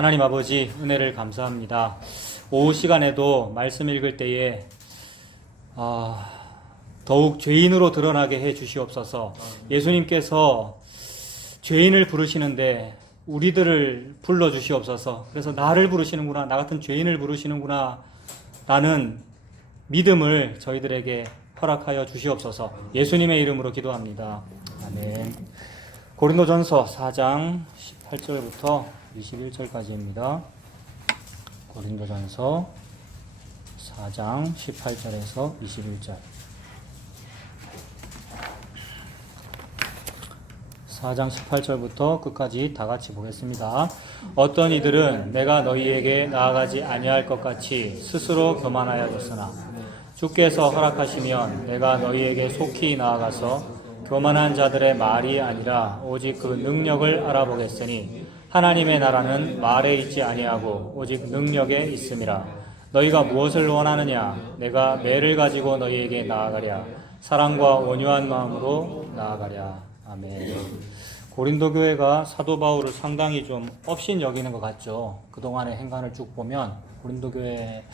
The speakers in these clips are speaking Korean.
하나님 아버지 은혜를 감사합니다. 오후 시간에도 말씀 읽을 때에 더욱 죄인으로 드러나게 해 주시옵소서. 예수님께서 죄인을 부르시는데 우리들을 불러 주시옵소서. 그래서 나를 부르시는구나, 나 같은 죄인을 부르시는구나 라는 믿음을 저희들에게 허락하여 주시옵소서. 예수님의 이름으로 기도합니다. 아멘. 고린도전서 4장 18절부터 21절까지입니다. 고린도전서 4장 18절에서 21절. 4장 18절부터 끝까지 다 같이 보겠습니다. 어떤 이들은 내가 너희에게 나아가지 아니할 것 같이 스스로 교만하여졌으나 주께서 허락하시면 내가 너희에게 속히 나아가서 교만한 자들의 말이 아니라 오직 그 능력을 알아보겠으니 하나님의 나라는 말에 있지 아니하고 오직 능력에 있음이라. 너희가 무엇을 원하느냐? 내가 매를 가지고 너희에게 나아가랴. 사랑과 온유한 마음으로 나아가랴. 아멘. 고린도 교회가 사도 바울을 상당히 좀 업신 여기는 것 같죠. 그동안의 행간을 쭉 보면 고린도 교회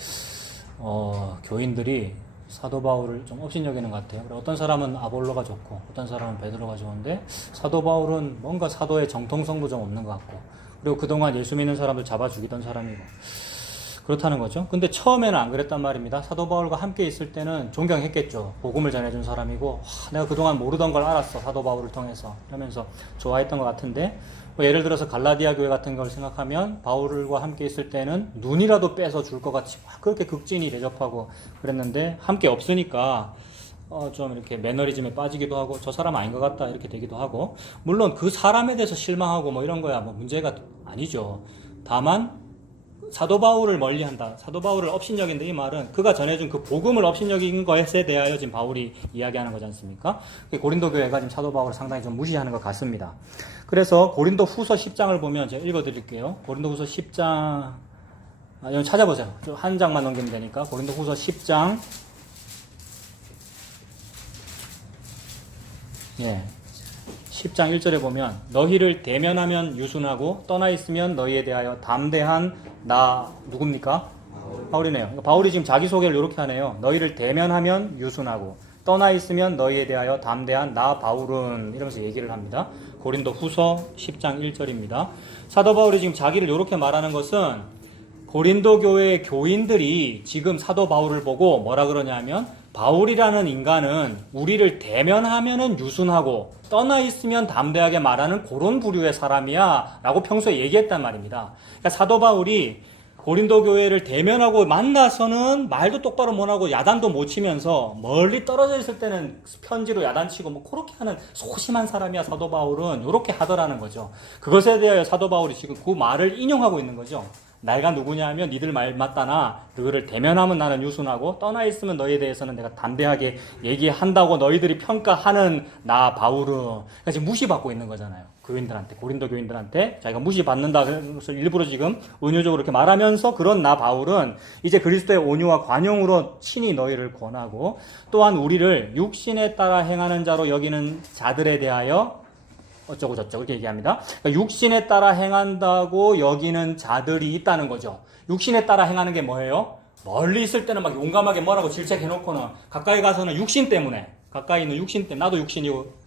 교인들이 사도 바울을 좀 업신 여기는 것 같아요. 어떤 사람은 아볼로가 좋고 어떤 사람은 베드로가 좋은데 사도 바울은 뭔가 사도의 정통성도 좀 없는 것 같고, 그리고 그동안 예수 믿는 사람들 잡아 죽이던 사람이고 그렇다는 거죠. 근데 처음에는 안 그랬단 말입니다. 사도 바울과 함께 있을 때는 존경했겠죠. 복음을 전해준 사람이고 내가 그동안 모르던 걸 알았어, 사도 바울을 통해서, 이러면서 좋아했던 것 같은데, 예를 들어서 갈라디아 교회 같은 걸 생각하면 바울과 함께 있을 때는 눈이라도 빼서 줄 것 같이 막 그렇게 극진히 대접하고 그랬는데, 함께 없으니까 좀 이렇게 매너리즘에 빠지기도 하고 저 사람 아닌 것 같다 이렇게 되기도 하고, 물론 그 사람에 대해서 실망하고 뭐 이런 거야 뭐 문제가 아니죠. 다만 사도 바울을 멀리한다, 사도 바울을 업신여긴다, 이 말은 그가 전해준 그 복음을 업신여긴 것에 대하여 지금 바울이 이야기하는 거지 않습니까? 고린도 교회가 지금 사도 바울을 상당히 좀 무시하는 것 같습니다. 그래서 고린도 후서 10장을 보면 제가 읽어드릴게요. 고린도 후서 10장, 여기 찾아보세요. 한 장만 넘기면 되니까. 고린도 후서 10장, 10장 1절에 보면 너희를 대면하면 유순하고 떠나 있으면 너희에 대하여 담대한 나, 누굽니까? 바울이네요. 그러니까 바울이 지금 자기소개를 이렇게 하네요. 너희를 대면하면 유순하고 떠나 있으면 너희에 대하여 담대한 나 바울은, 이러면서 얘기를 합니다. 고린도 후서 10장 1절입니다. 사도 바울이 지금 자기를 이렇게 말하는 것은 고린도 교회의 교인들이 지금 사도 바울을 보고 뭐라 그러냐면, 바울이라는 인간은 우리를 대면하면은 유순하고 떠나 있으면 담대하게 말하는 그런 부류의 사람이야 라고 평소에 얘기했단 말입니다. 그러니까 사도 바울이 고린도 교회를 대면하고 만나서는 말도 똑바로 못하고 야단도 못 치면서 멀리 떨어져 있을 때는 편지로 야단치고 뭐 그렇게 하는 소심한 사람이야 사도 바울은, 이렇게 하더라는 거죠. 그것에 대하여 사도 바울이 지금 그 말을 인용하고 있는 거죠. 내가 누구냐 하면 니들 말 맞다나 너희를 대면하면 나는 유순하고 떠나 있으면 너희에 대해서는 내가 담대하게 얘기한다고 너희들이 평가하는 나 바울은, 그러니까 지금 무시받고 있는 거잖아요. 교인들한테, 고린도 교인들한테 자기가 무시받는다 그래서 일부러 지금 은유적으로 이렇게 말하면서, 그런 나 바울은 이제 그리스도의 온유와 관용으로 친히 너희를 권하고, 또한 우리를 육신에 따라 행하는 자로 여기는 자들에 대하여 어쩌고 저쩌고 이렇게 얘기합니다. 그러니까 육신에 따라 행한다고 여기는 자들이 있다는 거죠. 육신에 따라 행하는 게 뭐예요? 멀리 있을 때는 막 용감하게 뭐라고 질책해놓고는 가까이 가서는 육신 때문에, 가까이 있는 육신 때문에, 나도 육신이고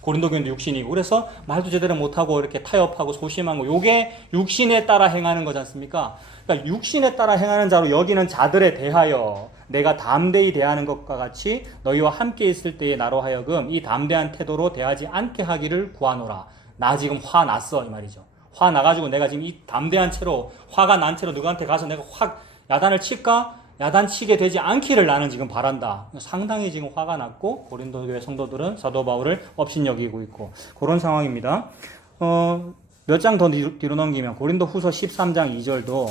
고린도 교인도 육신이고, 그래서 말도 제대로 못하고 이렇게 타협하고 소심한 거, 요게 육신에 따라 행하는 거지 않습니까? 그러니까 육신에 따라 행하는 자로 여기는 자들에 대하여 내가 담대히 대하는 것과 같이 너희와 함께 있을 때에 나로 하여금 이 담대한 태도로 대하지 않게 하기를 구하노라. 나 지금 화났어 이 말이죠. 화나가지고 내가 지금 이 담대한 채로, 화가 난 채로 누구한테 가서 내가 확 야단을 칠까? 야단치게 되지 않기를 나는 지금 바란다. 상당히 지금 화가 났고 고린도 교회 성도들은 사도 바울을 업신여기고 있고 그런 상황입니다. 몇 장 더 뒤로 넘기면 고린도 후서 13장 2절도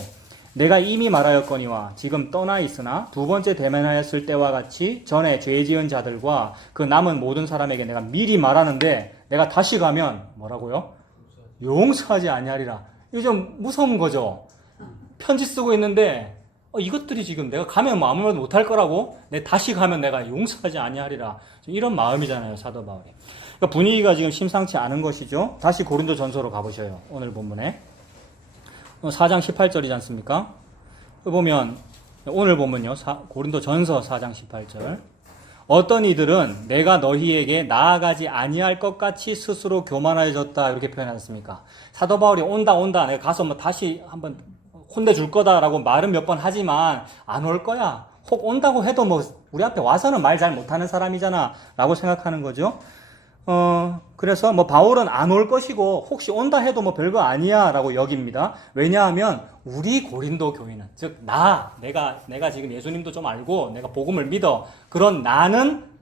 내가 이미 말하였거니와 지금 떠나 있으나 두 번째 대면하였을 때와 같이 전에 죄 지은 자들과 그 남은 모든 사람에게 내가 미리 말하는데 내가 다시 가면 뭐라고요? 용서하지 아니하리라. 이거 좀 무서운 거죠. 편지 쓰고 있는데 이것들이 지금 내가 가면 뭐 아무 말도 못할 거라고, 내 다시 가면 내가 용서하지 아니하리라. 이런 마음이잖아요, 사도 바울이. 그러니까 분위기가 지금 심상치 않은 것이죠. 다시 고린도 전서로 가보셔요. 오늘 본문에. 4장 18절이지 않습니까? 보면 오늘 보면요. 고린도 전서 4장 18절. 어떤 이들은 내가 너희에게 나아가지 아니할 것 같이 스스로 교만해졌다 이렇게 표현하셨습니까? 사도 바울이 온다 내가 가서 뭐 다시 한번 혼내줄 거다라고 말은 몇 번 하지만 안 올 거야. 혹 온다고 해도 뭐 우리 앞에 와서는 말 잘 못하는 사람이잖아 라고 생각하는 거죠. 그래서 뭐 바울은 안 올 것이고 혹시 온다 해도 뭐 별거 아니야 라고 여깁니다. 왜냐하면 우리 고린도 교인은 즉 내가 지금 예수님도 좀 알고 내가 복음을 믿어 그런 나는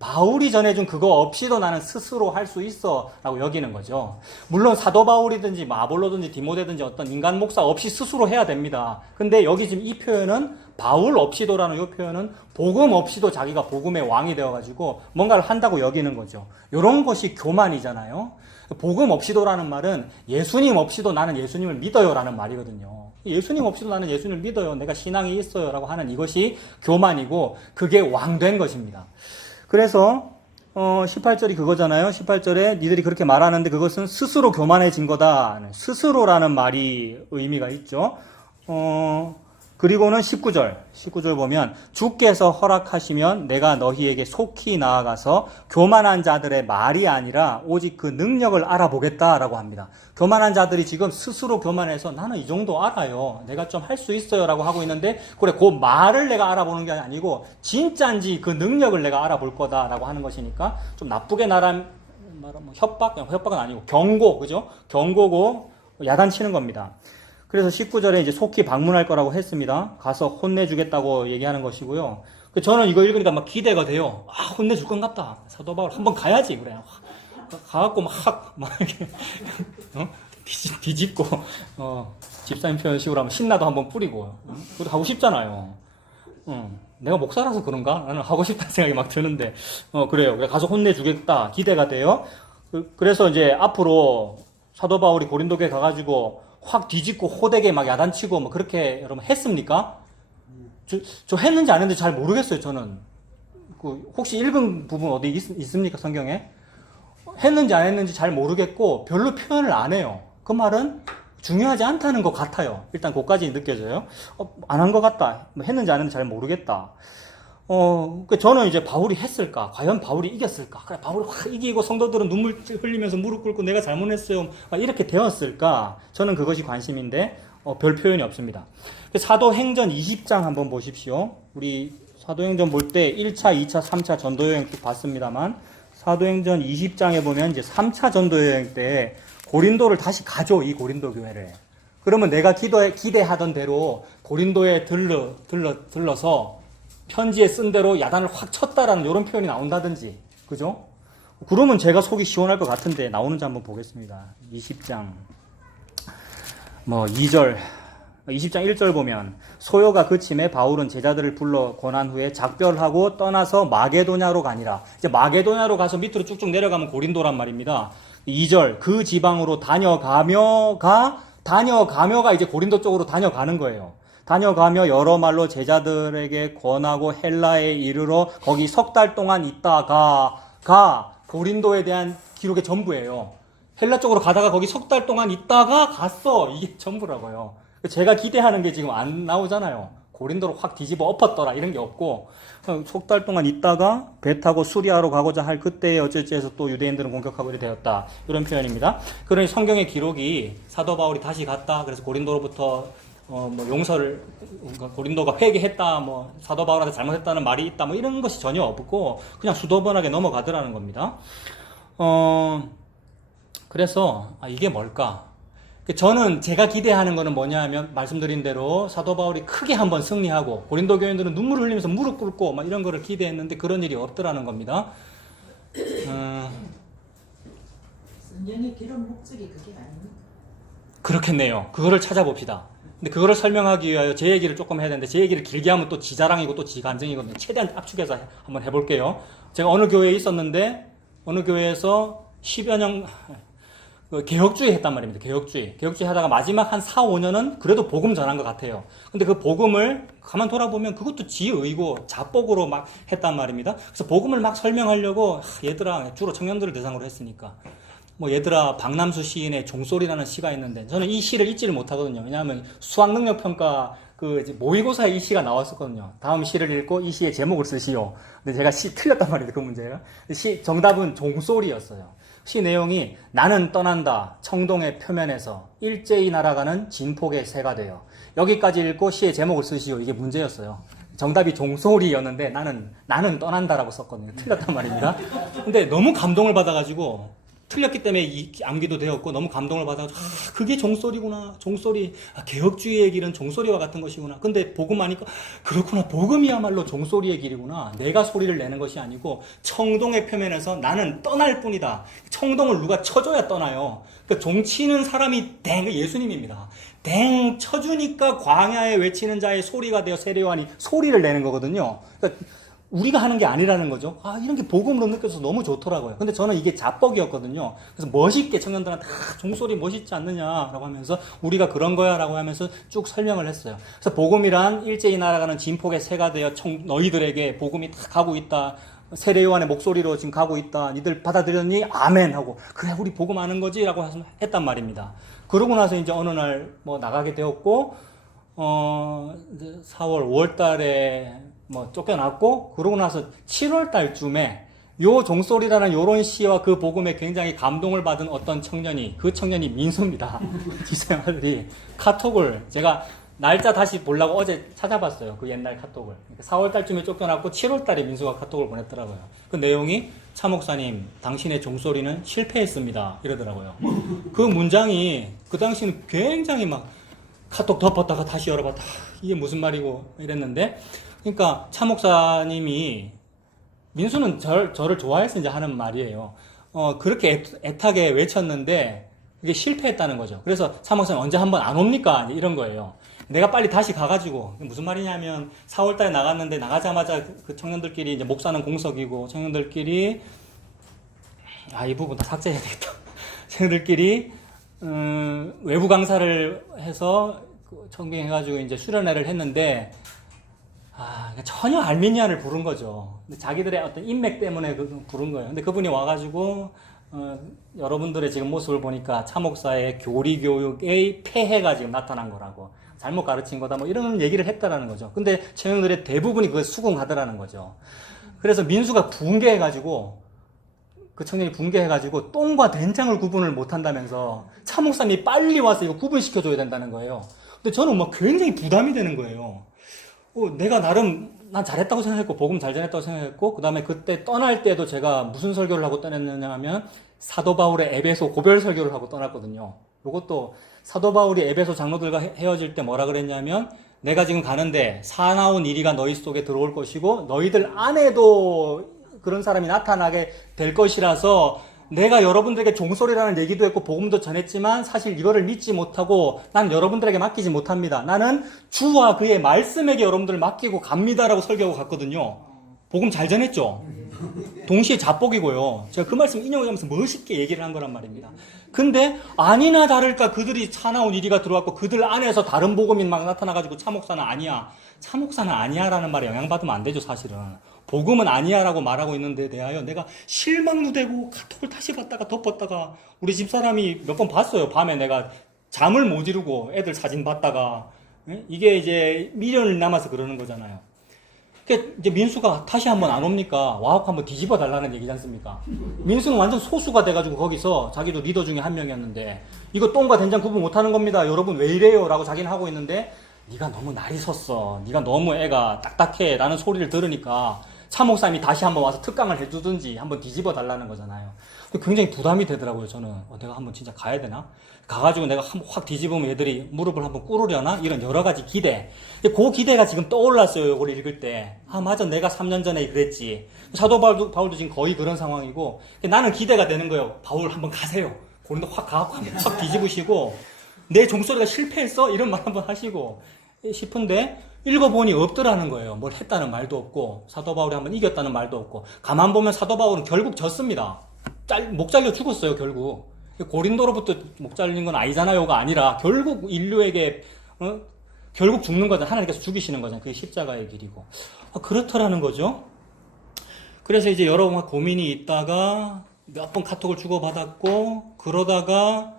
바울이 전해준 그거 없이도 나는 스스로 할 수 있어 라고 여기는 거죠. 물론 사도 바울이든지 뭐 아볼로든지 디모데든지 어떤 인간 목사 없이 스스로 해야 됩니다. 근데 여기 지금 이 표현은 바울 없이도라는 이 표현은 복음 없이도 자기가 복음의 왕이 되어가지고 뭔가를 한다고 여기는 거죠. 이런 것이 교만이잖아요. 복음 없이도라는 말은 예수님 없이도 나는 예수님을 믿어요 라는 말이거든요. 예수님 없이도 나는 예수님을 믿어요. 내가 신앙이 있어요 라고 하는 이것이 교만이고 그게 왕된 것입니다. 그래서 18절이 그거잖아요. 18절에 니들이 그렇게 말하는데 그것은 스스로 교만해진 거다. 스스로라는 말이 의미가 있죠. 그리고는 19절 보면 주께서 허락하시면 내가 너희에게 속히 나아가서 교만한 자들의 말이 아니라 오직 그 능력을 알아보겠다라고 합니다. 교만한 자들이 지금 스스로 교만해서 나는 이 정도 알아요. 내가 좀 할 수 있어요 라고 하고 있는데 그래 그 말을 내가 알아보는 게 아니고 진짜인지 그 능력을 내가 알아볼 거다라고 하는 것이니까 좀 나쁘게 말하면 협박은 아니고 경고, 그죠? 경고고 야단치는 겁니다. 그래서 19절에 이제 속히 방문할 거라고 했습니다. 가서 혼내주겠다고 얘기하는 것이고요. 저는 이거 읽으니까 막 기대가 돼요. 혼내줄 건 같다. 사도 바울 한번 가야지, 그래. 가갖고 막 이렇게, 뒤집고, 집사님 표현식으로 하면 신나도 한번 뿌리고. 그것도 하고 싶잖아요. 내가 목사라서 그런가? 나는 하고 싶다는 생각이 막 드는데, 그래요. 그래, 가서 혼내주겠다. 기대가 돼요. 그래서 이제 앞으로 사도 바울이 고린도 교회 가가지고 확 뒤집고 호되게 막 야단치고 뭐 그렇게 여러분 했습니까? 저 했는지 안 했는지 잘 모르겠어요, 저는. 혹시 읽은 부분 어디 있습니까, 성경에? 했는지 안 했는지 잘 모르겠고 별로 표현을 안 해요. 그 말은 중요하지 않다는 것 같아요. 일단 그것까지 느껴져요. 안 한 것 같다. 뭐 했는지 안 했는지 잘 모르겠다. 저는 이제 바울이 했을까? 과연 바울이 이겼을까? 그래, 바울이 확 이기고 성도들은 눈물 흘리면서 무릎 꿇고 내가 잘못했어요. 이렇게 되었을까? 저는 그것이 관심인데, 별 표현이 없습니다. 사도행전 20장 한번 보십시오. 우리 사도행전 볼 때 1차, 2차, 3차 전도여행 봤습니다만, 사도행전 20장에 보면 이제 3차 전도여행 때 고린도를 다시 가죠, 이 고린도 교회를. 그러면 내가 기대하던 대로 고린도에 들러서 편지에 쓴 대로 야단을 확 쳤다라는 이런 표현이 나온다든지, 그죠? 그러면 제가 속이 시원할 것 같은데 나오는지 한번 보겠습니다. 20장 2절 20장 1절 보면 소요가 그침에 바울은 제자들을 불러 권한 후에 작별하고 떠나서 마게도냐로 가니라. 이제 마게도냐로 가서 밑으로 쭉쭉 내려가면 고린도란 말입니다. 2절 그 지방으로 다녀가며가 이제 고린도 쪽으로 다녀가는 거예요. 다녀가며 여러 말로 제자들에게 권하고 헬라에 이르러 거기 석 달 동안 있다가 고린도에 대한 기록의 전부예요. 헬라 쪽으로 가다가 거기 석 달 동안 있다가 갔어. 이게 전부라고요. 제가 기대하는 게 지금 안 나오잖아요. 고린도로 확 뒤집어 엎었더라 이런 게 없고 석 달 동안 있다가 배 타고 수리아로 가고자 할 그때에 어쩔지 해서 또 유대인들은 공격하고 이래 되었다. 이런 표현입니다. 그러니 성경의 기록이 사도 바울이 다시 갔다. 그래서 고린도로부터 용서를, 고린도가 회개했다, 사도 바울한테 잘못했다는 말이 있다, 이런 것이 전혀 없고, 그냥 수도번하게 넘어가더라는 겁니다. 그래서, 이게 뭘까? 저는 제가 기대하는 거는 뭐냐 하면, 말씀드린 대로 사도 바울이 크게 한번 승리하고, 고린도 교인들은 눈물을 흘리면서 무릎 꿇고, 이런 거를 기대했는데 그런 일이 없더라는 겁니다. 성경의 기록 목적이 그게 아닙니까? 그렇겠네요. 그거를 찾아봅시다. 근데 그거를 설명하기 위하여 제 얘기를 조금 해야 되는데 제 얘기를 길게 하면 또 지 자랑이고 또 지 간증이거든요. 최대한 압축해서 한번 해볼게요. 제가 어느 교회에 있었는데 어느 교회에서 10여 년 개혁주의 했단 말입니다. 개혁주의 하다가 마지막 한 4, 5년은 그래도 복음 전한 것 같아요. 근데 그 복음을 가만 돌아보면 그것도 지의고 자복으로 막 했단 말입니다. 그래서 복음을 막 설명하려고 얘들아, 주로 청년들을 대상으로 했으니까 뭐 얘들아 박남수 시인의 종소리라는 시가 있는데 저는 이 시를 잊지를 못하거든요. 왜냐하면 수학능력평가 그 이제 모의고사에 이 시가 나왔었거든요. 다음 시를 읽고 이 시의 제목을 쓰시오. 근데 제가 시 틀렸단 말이에요. 그 문제가. 시 정답은 종소리였어요. 시 내용이 나는 떠난다 청동의 표면에서 일제히 날아가는 진폭의 새가 되어 여기까지 읽고 시의 제목을 쓰시오. 이게 문제였어요. 정답이 종소리였는데 나는 떠난다라고 썼거든요. 틀렸단 말입니다. 근데 너무 감동을 받아가지고 틀렸기 때문에 이 암기도 되었고 너무 감동을 받아가지고 그게 종소리구나. 종소리. 개혁주의의 길은 종소리와 같은 것이구나. 근데 복음하니까 그렇구나. 복음이야말로 종소리의 길이구나. 내가 소리를 내는 것이 아니고 청동의 표면에서 나는 떠날 뿐이다. 청동을 누가 쳐줘야 떠나요. 그러니까 종 치는 사람이 예수님입니다. 댕 쳐주니까 광야에 외치는 자의 소리가 되어 세례요한이 소리를 내는 거거든요. 그러니까 우리가 하는 게 아니라는 거죠. 이런 게 복음으로 느껴져서 너무 좋더라고요. 근데 저는 이게 자뻑이었거든요. 그래서 멋있게 청년들한테 종소리 멋있지 않느냐라고 하면서 우리가 그런 거야 라고 하면서 쭉 설명을 했어요. 그래서 복음이란 일제히 날아가는 진폭의 새가 되어 너희들에게 복음이 다 가고 있다. 세례요한의 목소리로 지금 가고 있다. 니들 받아들였니? 아멘 하고 그래 우리 복음 아는 거지 라고 했단 말입니다. 그러고 나서 이제 어느 날 뭐 나가게 되었고 4월 5월 달에 뭐 쫓겨났고 그러고 나서 7월 달쯤에 요 종소리라는 요런 시와 그 복음에 굉장히 감동을 받은 어떤 청년이 그 청년이 민수입니다. 기생아들이 카톡을 제가 날짜 다시 보려고 어제 찾아봤어요. 그 옛날 카톡을. 4월 달쯤에 쫓겨났고 7월 달에 민수가 카톡을 보냈더라고요. 그 내용이 차 목사님 당신의 종소리는 실패했습니다. 이러더라고요. 그 문장이 그 당시는 굉장히 막 카톡 덮었다가 다시 열어봤다. 이게 무슨 말이고 이랬는데 그러니까 차 목사님이 민수는 저를 좋아해서 이제 하는 말이에요. 그렇게 애타게 외쳤는데 이게 실패했다는 거죠. 그래서 차 목사님 언제 한번 안 옵니까? 이런 거예요. 내가 빨리 다시 가가지고 무슨 말이냐면 4월달에 나갔는데 나가자마자 그 청년들끼리 이제 목사는 공석이고 청년들끼리 이 부분 다 삭제해야 되겠다. 청년들끼리 외부 강사를 해서 청빙해가지고 이제 수련회를 했는데 전혀 알미니아를 부른 거죠. 근데 자기들의 어떤 인맥 때문에 부른 거예요. 근데 그분이 와가지고 여러분들의 지금 모습을 보니까 차 목사의 교리 교육의 폐해가 지금 나타난 거라고. 잘못 가르친 거다. 뭐 이런 얘기를 했다라는 거죠. 근데 청년들의 대부분이 그걸 수긍하더라는 거죠. 그래서 민수가 붕괴해가지고 그 청년이 붕괴해가지고 똥과 된장을 구분을 못한다면서 차 목사님이 빨리 와서 이거 구분시켜줘야 된다는 거예요. 근데 저는 막 굉장히 부담이 되는 거예요. 내가 나름 난 잘했다고 생각했고 복음 잘 전했다고 생각했고 그 다음에 그때 떠날 때도 제가 무슨 설교를 하고 떠났느냐 하면 사도 바울의 에베소 고별 설교를 하고 떠났거든요. 이것도 사도 바울이 에베소 장로들과 헤어질 때 뭐라 그랬냐면 내가 지금 가는데 사나운 이리가 너희 속에 들어올 것이고 너희들 안에도 그런 사람이 나타나게 될 것이라서 내가 여러분들에게 종소리라는 얘기도 했고 복음도 전했지만 사실 이거를 믿지 못하고 난 여러분들에게 맡기지 못합니다. 나는 주와 그의 말씀에게 여러분들을 맡기고 갑니다라고 설교하고 갔거든요. 복음 잘 전했죠? 동시에 자복이고요. 제가 그 말씀 인용하면서 멋있게 얘기를 한 거란 말입니다. 근데 아니나 다를까 그들이 사나운 이리가 들어왔고 그들 안에서 다른 복음이 막 나타나가지고 차 목사는 아니야. 차 목사는 아니야라는 말에 영향받으면 안 되죠, 사실은. 복음은 아니야라고 말하고 있는데 대하여 내가 실망도 되고 카톡을 다시 봤다가 덮었다가 우리 집사람이 몇 번 봤어요. 밤에 내가 잠을 못 이루고 애들 사진 봤다가 이게 이제 미련을 남아서 그러는 거잖아요. 그러니까 이제 민수가 다시 한번 안 옵니까? 와갖고 한번 뒤집어 달라는 얘기지 않습니까? 민수는 완전 소수가 돼가지고 거기서 자기도 리더 중에 한 명이었는데 이거 똥과 된장 구분 못하는 겁니다. 여러분 왜 이래요? 라고 자기는 하고 있는데 네가 너무 날이 섰어. 네가 너무 애가 딱딱해. 라는 소리를 들으니까 차 목사님이 다시 한번 와서 특강을 해주든지 한번 뒤집어 달라는 거잖아요. 굉장히 부담이 되더라고요. 저는 내가 한번 진짜 가야 되나? 가가지고 내가 한번 확 뒤집으면 애들이 무릎을 한번 꿇으려나? 이런 여러 가지 기대. 그 기대가 지금 떠올랐어요. 이걸 읽을 때. 맞아. 내가 3년 전에 그랬지. 사도 바울도 지금 거의 그런 상황이고 나는 기대가 되는 거예요. 바울 한번 가세요. 고린도 확 가갖고 한번 확 뒤집으시고 내 종소리가 실패했어? 이런 말 한번 하시고 싶은데 읽어보니 없더라는 거예요. 뭘 했다는 말도 없고 사도 바울이 한번 이겼다는 말도 없고 가만 보면 사도 바울은 결국 졌습니다. 목 잘려 죽었어요. 결국 고린도로부터 목 잘린 건 아니잖아요가 아니라 결국 인류에게 결국 죽는 거잖아요. 하나님께서 죽이시는 거잖아요. 그게 십자가의 길이고 그렇더라는 거죠. 그래서 이제 여러 고민이 있다가 몇 번 카톡을 주고받았고, 그러다가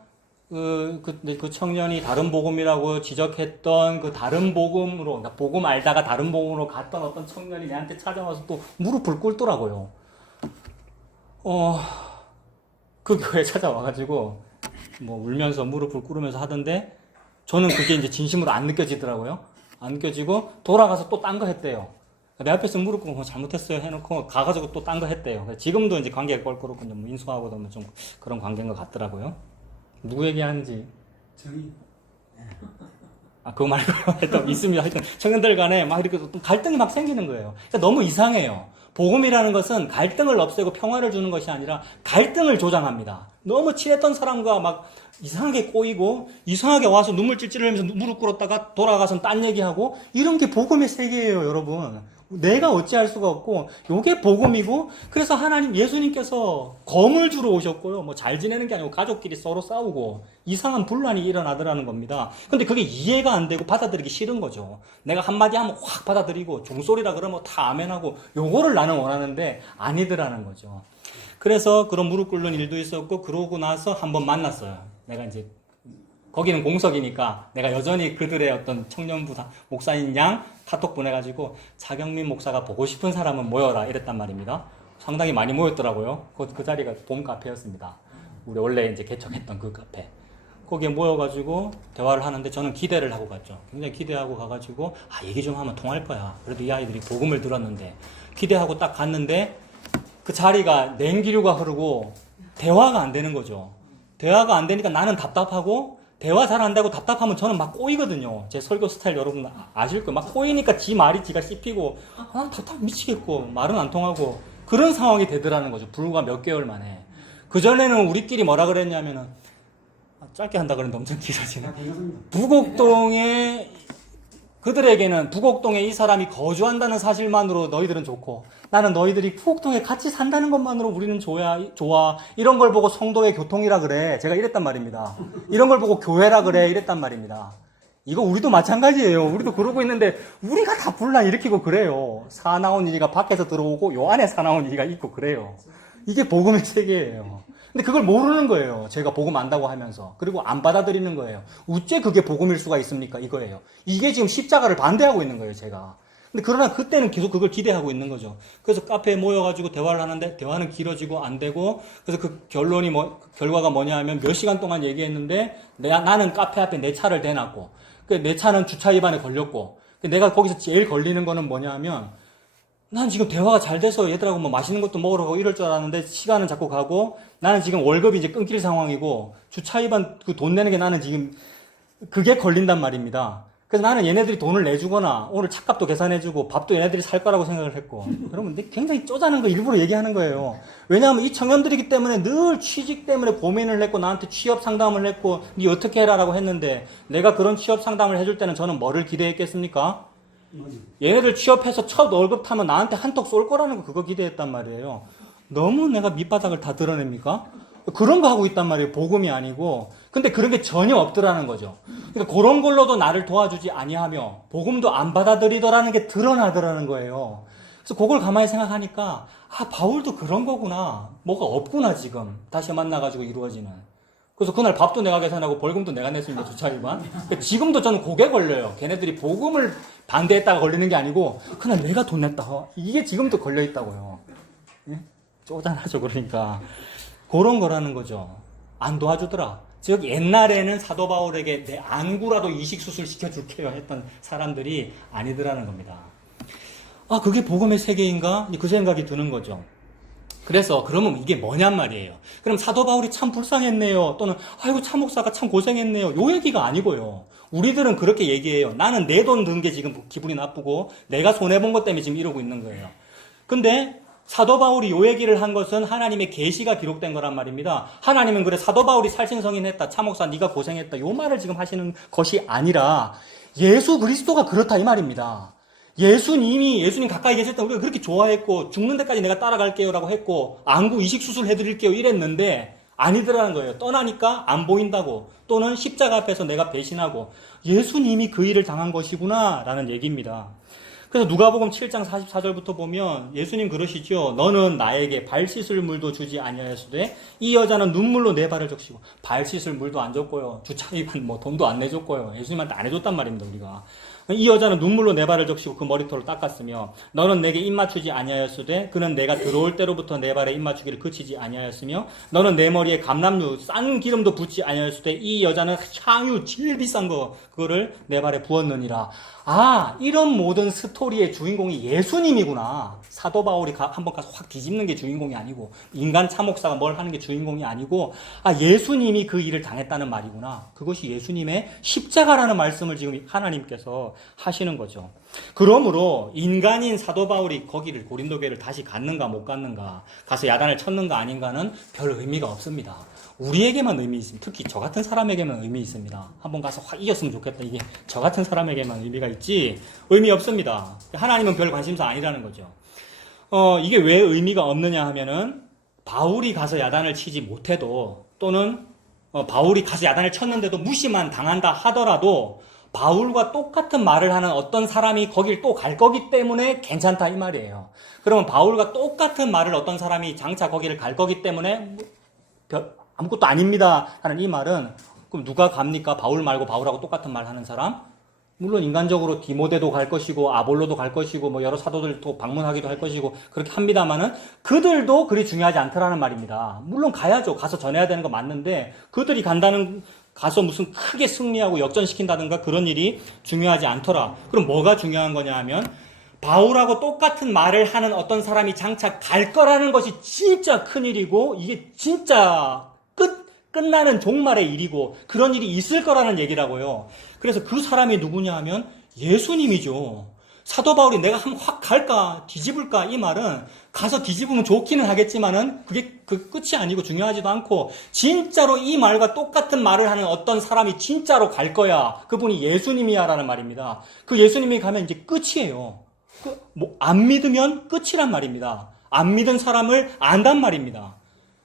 그 청년이 다른 복음이라고 지적했던 그 다른 복음으로, 그러니까 복음 알다가 다른 복음으로 갔던 어떤 청년이 내한테 찾아와서 또 무릎을 꿇더라고요. 그 교회에 찾아와가지고, 뭐 울면서 무릎을 꿇으면서 하던데, 저는 그게 이제 진심으로 안 느껴지더라고요. 안 느껴지고, 돌아가서 또 딴 거 했대요. 내 앞에서 무릎 꿇고 잘못했어요 해놓고 가가지고 또 딴 거 했대요. 지금도 이제 관계가 껄끄럽고 뭐 인수하고도 좀 그런 관계인 것 같더라고요. 누구 얘기하는지. 저희 그거 말고요. 하여튼 있습니다. 하여튼 청년들 간에 막 이렇게 또 갈등이 막 생기는 거예요. 그러니까 너무 이상해요. 복음이라는 것은 갈등을 없애고 평화를 주는 것이 아니라 갈등을 조장합니다. 너무 친했던 사람과 막 이상하게 꼬이고 이상하게 와서 눈물 찔찔 흘리면서 무릎 꿇었다가 돌아가서 딴 얘기하고 이런 게 복음의 세계예요, 여러분. 내가 어찌할 수가 없고 요게 복음이고 그래서 하나님 예수님께서 검을 주러 오셨고요. 뭐 잘 지내는 게 아니고 가족끼리 서로 싸우고 이상한 분란이 일어나더라는 겁니다. 근데 그게 이해가 안 되고 받아들이기 싫은 거죠. 내가 한마디 하면 확 받아들이고 종소리라 그러면 다 아멘하고 요거를 나는 원하는데 아니더라는 거죠. 그래서 그런 무릎 꿇는 일도 있었고 그러고 나서 한번 만났어요. 내가 이제 거기는 공석이니까 내가 여전히 그들의 어떤 청년부 목사인 양 카톡 보내가지고 차경민 목사가 보고 싶은 사람은 모여라 이랬단 말입니다. 상당히 많이 모였더라고요. 그 자리가 봄 카페였습니다. 우리 원래 이제 개척했던 그 카페. 거기에 모여가지고 대화를 하는데 저는 기대를 하고 갔죠. 굉장히 기대하고 가가지고 얘기 좀 하면 통할 거야. 그래도 이 아이들이 복음을 들었는데 기대하고 딱 갔는데 그 자리가 냉기류가 흐르고 대화가 안 되는 거죠. 대화가 안 되니까 나는 답답하고 대화 잘 안 되고 답답하면 저는 막 꼬이거든요. 제 설교 스타일 여러분 아실 거예요. 막 꼬이니까 지 말이 지가 씹히고 답답 미치겠고 말은 안 통하고 그런 상황이 되더라는 거죠. 불과 몇 개월 만에. 그전에는 우리끼리 뭐라 그랬냐면은 짧게 한다 그랬는데 엄청 길어지네. 부곡동에 그들에게는 부곡동에 이 사람이 거주한다는 사실만으로 너희들은 좋고 나는 너희들이 부곡동에 같이 산다는 것만으로 우리는 좋아. 이런 걸 보고 성도의 교통이라 그래. 제가 이랬단 말입니다. 이런 걸 보고 교회라 그래. 이랬단 말입니다. 이거 우리도 마찬가지예요. 우리도 그러고 있는데 우리가 다 분란 일으키고 그래요. 사나운 이가 밖에서 들어오고 요 안에 사나운 이가 있고 그래요. 이게 복음의 세계예요. 근데 그걸 모르는 거예요. 제가 복음 안다고 하면서. 그리고 안 받아들이는 거예요. 어째 그게 복음일 수가 있습니까? 이거예요. 이게 지금 십자가를 반대하고 있는 거예요, 제가. 근데 그러나 그때는 계속 그걸 기대하고 있는 거죠. 그래서 카페에 모여가지고 대화를 하는데 대화는 길어지고 안 되고 그래서 그 결과가 뭐냐 하면 몇 시간 동안 얘기했는데 나는 카페 앞에 내 차를 대놨고 내 차는 주차 위반에 걸렸고 내가 거기서 제일 걸리는 거는 뭐냐 하면 난 지금 대화가 잘 돼서 얘들하고 뭐 맛있는 것도 먹으러 가고 이럴 줄 알았는데 시간은 자꾸 가고 나는 지금 월급이 이제 끊길 상황이고 주차 위반 그 돈 내는 게 나는 지금 그게 걸린단 말입니다. 그래서 나는 얘네들이 돈을 내주거나 오늘 차값도 계산해주고 밥도 얘네들이 살 거라고 생각을 했고 여러분 굉장히 쪼자는 거 일부러 얘기하는 거예요. 왜냐하면 이 청년들이기 때문에 늘 취직 때문에 고민을 했고 나한테 취업 상담을 했고 니 어떻게 해라라고 했는데 내가 그런 취업 상담을 해줄 때는 저는 뭐를 기대했겠습니까? 얘네들 취업해서 첫 월급 타면 나한테 한턱 쏠 거라는 거 그거 기대했단 말이에요. 너무 내가 밑바닥을 다 드러냅니까? 그런 거 하고 있단 말이에요. 복음이 아니고. 근데 그런 게 전혀 없더라는 거죠. 그러니까 그런 걸로도 나를 도와주지 아니하며 복음도 안 받아들이더라는 게 드러나더라는 거예요. 그래서 그걸 가만히 생각하니까 바울도 그런 거구나. 뭐가 없구나 지금. 다시 만나가지고 이루어지는. 그래서 그날 밥도 내가 계산하고 벌금도 내가 냈습니다. 주차 위반. 지금도 저는 그게 걸려요. 걔네들이 복음을 반대했다가 걸리는 게 아니고 그날 내가 돈 냈다. 이게 지금도 걸려 있다고요. 예? 쪼잔하죠. 그러니까 그런 거라는 거죠. 안 도와주더라. 즉 옛날에는 사도 바울에게 내 안구라도 이식 수술 시켜줄게요 했던 사람들이 아니더라는 겁니다. 그게 복음의 세계인가? 그 생각이 드는 거죠. 그래서 그러면 이게 뭐냔 말이에요. 그럼 사도 바울이 참 불쌍했네요. 또는 아이고 참 목사가 참 고생했네요. 요 얘기가 아니고요. 우리들은 그렇게 얘기해요. 나는 내 돈 든 게 지금 기분이 나쁘고 내가 손해본 것 때문에 지금 이러고 있는 거예요. 근데 사도 바울이 요 얘기를 한 것은 하나님의 계시가 기록된 거란 말입니다. 하나님은 그래 사도 바울이 살신성인했다. 참 목사 네가 고생했다. 요 말을 지금 하시는 것이 아니라 예수 그리스도가 그렇다 이 말입니다. 예수님 가까이 계실 때 우리가 그렇게 좋아했고 죽는 데까지 내가 따라갈게요라고 했고 안구 이식 수술 해드릴게요 이랬는데 아니더라는 거예요. 떠나니까 안 보인다고 또는 십자가 앞에서 내가 배신하고 예수님이 그 일을 당한 것이구나 라는 얘기입니다. 그래서 누가복음 7장 44절부터 보면 예수님 그러시죠. 너는 나에게 발 씻을 물도 주지 아니하였으되 이 여자는 눈물로 내 발을 적시고 발 씻을 물도 안 줬고요. 주차비만 뭐 돈도 안 내줬고요. 예수님한테 안 해줬단 말입니다. 우리가. 이 여자는 눈물로 내 발을 적시고 그 머리털을 닦았으며 너는 내게 입 맞추지 아니하였으되 그는 내가 들어올 때로부터 내 발에 입 맞추기를 그치지 아니하였으며 너는 내 머리에 감람류 싼 기름도 붓지 아니하였으되 이 여자는 향유 제일 비싼 거 그거를 내 발에 부었느니라. 아, 이런 모든 스토리의 주인공이 예수님이구나. 사도 바울이 한번 가서 확 뒤집는 게 주인공이 아니고 인간 참목사가 뭘 하는 게 주인공이 아니고 아, 예수님이 그 일을 당했다는 말이구나. 그것이 예수님의 십자가라는 말씀을 지금 하나님께서 하시는 거죠. 그러므로 인간인 사도 바울이 거기를 고린도 교회를 다시 갔는가 못 갔는가, 가서 야단을 쳤는가 아닌가는 별 의미가 없습니다. 우리에게만 의미 있습니다. 특히 저 같은 사람에게만 의미 있습니다. 한번 가서 확 이겼으면 좋겠다. 이게 저 같은 사람에게만 의미가 있지 의미 없습니다. 하나님은 별 관심사 아니라는 거죠. 이게 왜 의미가 없느냐 하면은 바울이 가서 야단을 치지 못해도 또는 바울이 가서 야단을 쳤는데도 무시만 당한다 하더라도 바울과 똑같은 말을 하는 어떤 사람이 거길 또 갈 거기 때문에 괜찮다 이 말이에요. 그러면 바울과 똑같은 말을 어떤 사람이 장차 거기를 갈 거기 때문에 아무것도 아닙니다 하는 이 말은 그럼 누가 갑니까? 바울 말고 바울하고 똑같은 말 하는 사람? 물론 인간적으로 디모데도 갈 것이고 아볼로도 갈 것이고 뭐 여러 사도들도 방문하기도 할 것이고 그렇게 합니다만은 그들도 그리 중요하지 않더라는 말입니다. 물론 가야죠. 가서 전해야 되는 거 맞는데 그들이 가서 무슨 크게 승리하고 역전시킨다든가 그런 일이 중요하지 않더라. 그럼 뭐가 중요한 거냐 하면 바울하고 똑같은 말을 하는 어떤 사람이 장차 갈 거라는 것이 진짜 큰일이고 이게 진짜 끝나는 종말의 일이고 그런 일이 있을 거라는 얘기라고요. 그래서 그 사람이 누구냐 하면 예수님이죠. 사도 바울이 내가 한번 확 갈까 뒤집을까 이 말은 가서 뒤집으면 좋기는 하겠지만은 그게 그 끝이 아니고 중요하지도 않고 진짜로 이 말과 똑같은 말을 하는 어떤 사람이 진짜로 갈 거야. 그분이 예수님이야 라는 말입니다. 그 예수님이 가면 이제 끝이에요. 안 믿으면 끝이란 말입니다. 안 믿은 사람을 안단 말입니다.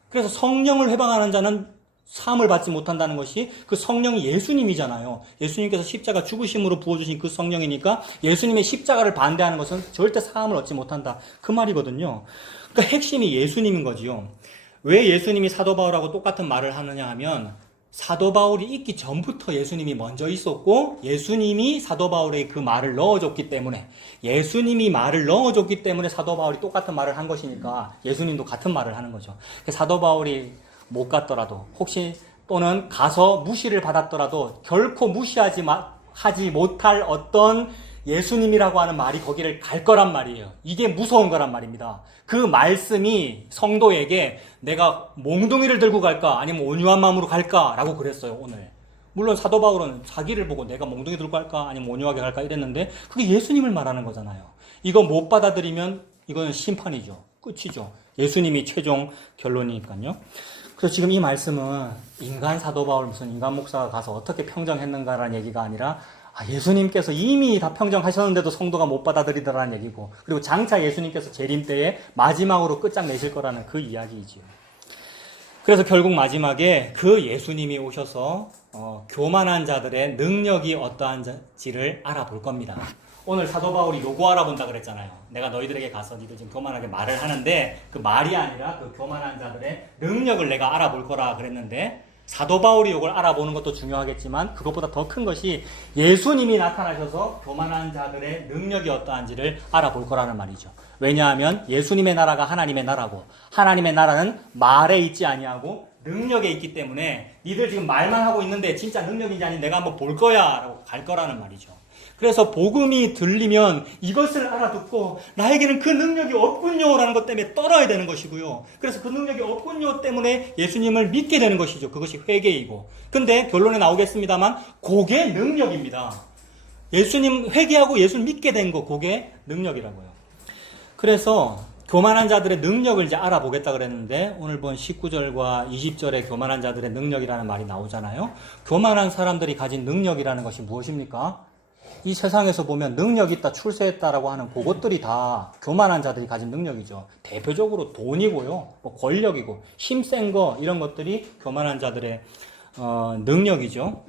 그래서 성령을 회방하는 자는 사함을 받지 못한다는 것이 그 성령이 예수님이잖아요. 예수님께서 십자가 죽으심으로 부어주신 그 성령이니까 예수님의 십자가를 반대하는 것은 절대 사함을 얻지 못한다. 그 말이거든요. 그러니까 핵심이 예수님인 거지요. 왜 예수님이 사도 바울하고 똑같은 말을 하느냐 하면 사도 바울이 있기 전부터 예수님이 먼저 있었고 예수님이 사도 바울에게 그 말을 넣어줬기 때문에 예수님이 말을 넣어줬기 때문에 사도 바울이 똑같은 말을 한 것이니까 예수님도 같은 말을 하는 거죠. 사도 바울이 못 갔더라도 혹시 또는 가서 무시를 받았더라도 결코 하지 못할 어떤 예수님이라고 하는 말이 거기를 갈 거란 말이에요. 이게 무서운 거란 말입니다. 그 말씀이 성도에게 내가 몽둥이를 들고 갈까 아니면 온유한 마음으로 갈까라고 그랬어요. 오늘 물론 사도 바울은 자기를 보고 내가 몽둥이 들고 갈까 아니면 온유하게 갈까 이랬는데 그게 예수님을 말하는 거잖아요. 이거 못 받아들이면 이거는 심판이죠. 끝이죠. 예수님이 최종 결론이니까요. 그래서 지금 이 말씀은 인간 사도 바울 무슨 인간 목사가 가서 어떻게 평정했는가라는 얘기가 아니라 예수님께서 이미 다 평정하셨는데도 성도가 못 받아들이더라는 얘기고 그리고 장차 예수님께서 재림 때에 마지막으로 끝장내실 거라는 그 이야기이지요. 그래서 결국 마지막에 그 예수님이 오셔서 교만한 자들의 능력이 어떠한지를 알아볼 겁니다. 오늘 사도 바울이 요거 알아본다 그랬잖아요. 내가 너희들에게 가서 니들 지금 교만하게 말을 하는데 그 말이 아니라 그 교만한 자들의 능력을 내가 알아볼 거라 그랬는데 사도 바울이 이걸 알아보는 것도 중요하겠지만 그것보다 더 큰 것이 예수님이 나타나셔서 교만한 자들의 능력이 어떠한지를 알아볼 거라는 말이죠. 왜냐하면 예수님의 나라가 하나님의 나라고 하나님의 나라는 말에 있지 아니하고 능력에 있기 때문에 니들 지금 말만 하고 있는데 진짜 능력인지 아닌지 내가 한번 볼 거야 라고 갈 거라는 말이죠. 그래서 복음이 들리면 이것을 알아듣고 나에게는 그 능력이 없군요 라는 것 때문에 떨어야 되는 것이고요. 그래서 그 능력이 없군요 때문에 예수님을 믿게 되는 것이죠. 그것이 회개이고. 근데 결론에 나오겠습니다만 그게 능력입니다. 예수님 회개하고 예수를 믿게 된 거 그게 능력이라고요. 그래서 교만한 자들의 능력을 이제 알아보겠다 그랬는데 오늘 본 19절과 20절에 교만한 자들의 능력이라는 말이 나오잖아요. 교만한 사람들이 가진 능력이라는 것이 무엇입니까? 이 세상에서 보면 능력 있다, 출세했다라고 하는 그것들이 다 교만한 자들이 가진 능력이죠. 대표적으로 돈이고요, 뭐 권력이고, 힘센 거, 이런 것들이 교만한 자들의 능력이죠.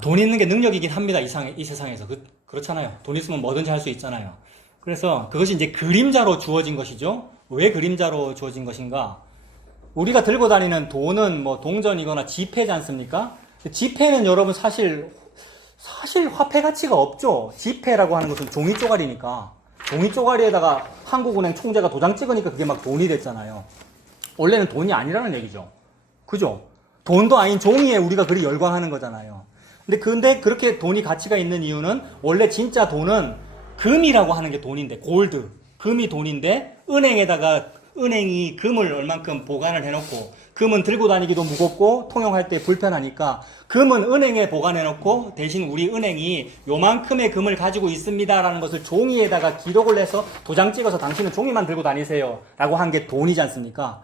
돈 있는 게 능력이긴 합니다. 이 세상에서. 그렇잖아요. 돈 있으면 뭐든지 할 수 있잖아요. 그래서 그것이 이제 그림자로 주어진 것이죠. 왜 그림자로 주어진 것인가? 우리가 들고 다니는 돈은 뭐 동전이거나 지폐지 않습니까? 지폐는 여러분 사실 화폐 가치가 없죠. 지폐라고 하는 것은 종이 쪼가리니까. 종이 쪼가리에다가 한국은행 총재가 도장 찍으니까 그게 막 돈이 됐잖아요. 원래는 돈이 아니라는 얘기죠. 그죠? 돈도 아닌 종이에 우리가 그리 열광하는 거잖아요. 근데 그렇게 돈이 가치가 있는 이유는 원래 진짜 돈은 금이라고 하는 게 돈인데, 골드. 금이 돈인데, 은행이 금을 얼만큼 보관을 해놓고, 금은 들고 다니기도 무겁고, 통용할 때 불편하니까, 금은 은행에 보관해놓고, 대신 우리 은행이 요만큼의 금을 가지고 있습니다라는 것을 종이에다가 기록을 해서 도장 찍어서 당신은 종이만 들고 다니세요. 라고 한 게 돈이지 않습니까?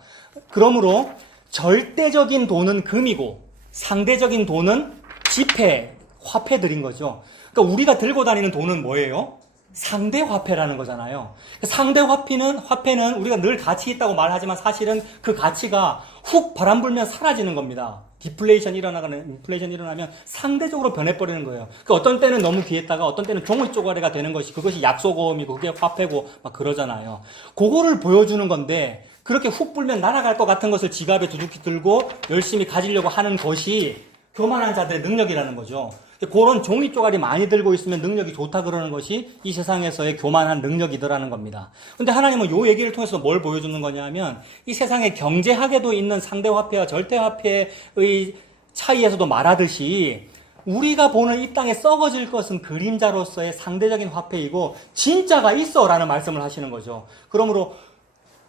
그러므로, 절대적인 돈은 금이고, 상대적인 돈은 지폐, 화폐들인 거죠. 그러니까 우리가 들고 다니는 돈은 뭐예요? 상대 화폐라는 거잖아요. 상대 화폐는 우리가 늘 가치 있다고 말하지만 사실은 그 가치가 훅 바람 불면 사라지는 겁니다. 인플레이션이 일어나면 상대적으로 변해버리는 거예요. 그러니까 어떤 때는 너무 귀했다가 어떤 때는 종이 쪼가리가 되는 그것이 약소금이고 그게 화폐고 막 그러잖아요. 그거를 보여주는 건데 그렇게 훅 불면 날아갈 것 같은 것을 지갑에 두둑히 들고 열심히 가지려고 하는 것이 교만한 자들의 능력이라는 거죠. 그런 종이 쪼가리 많이 들고 있으면 능력이 좋다 그러는 것이 이 세상에서의 교만한 능력이더라는 겁니다. 근데 하나님은 이 얘기를 통해서 뭘 보여주는 거냐면 이 세상에 경제학에도 있는 상대화폐와 절대화폐의 차이에서도 말하듯이 우리가 보는 이 땅에 썩어질 것은 그림자로서의 상대적인 화폐이고 진짜가 있어라는 말씀을 하시는 거죠. 그러므로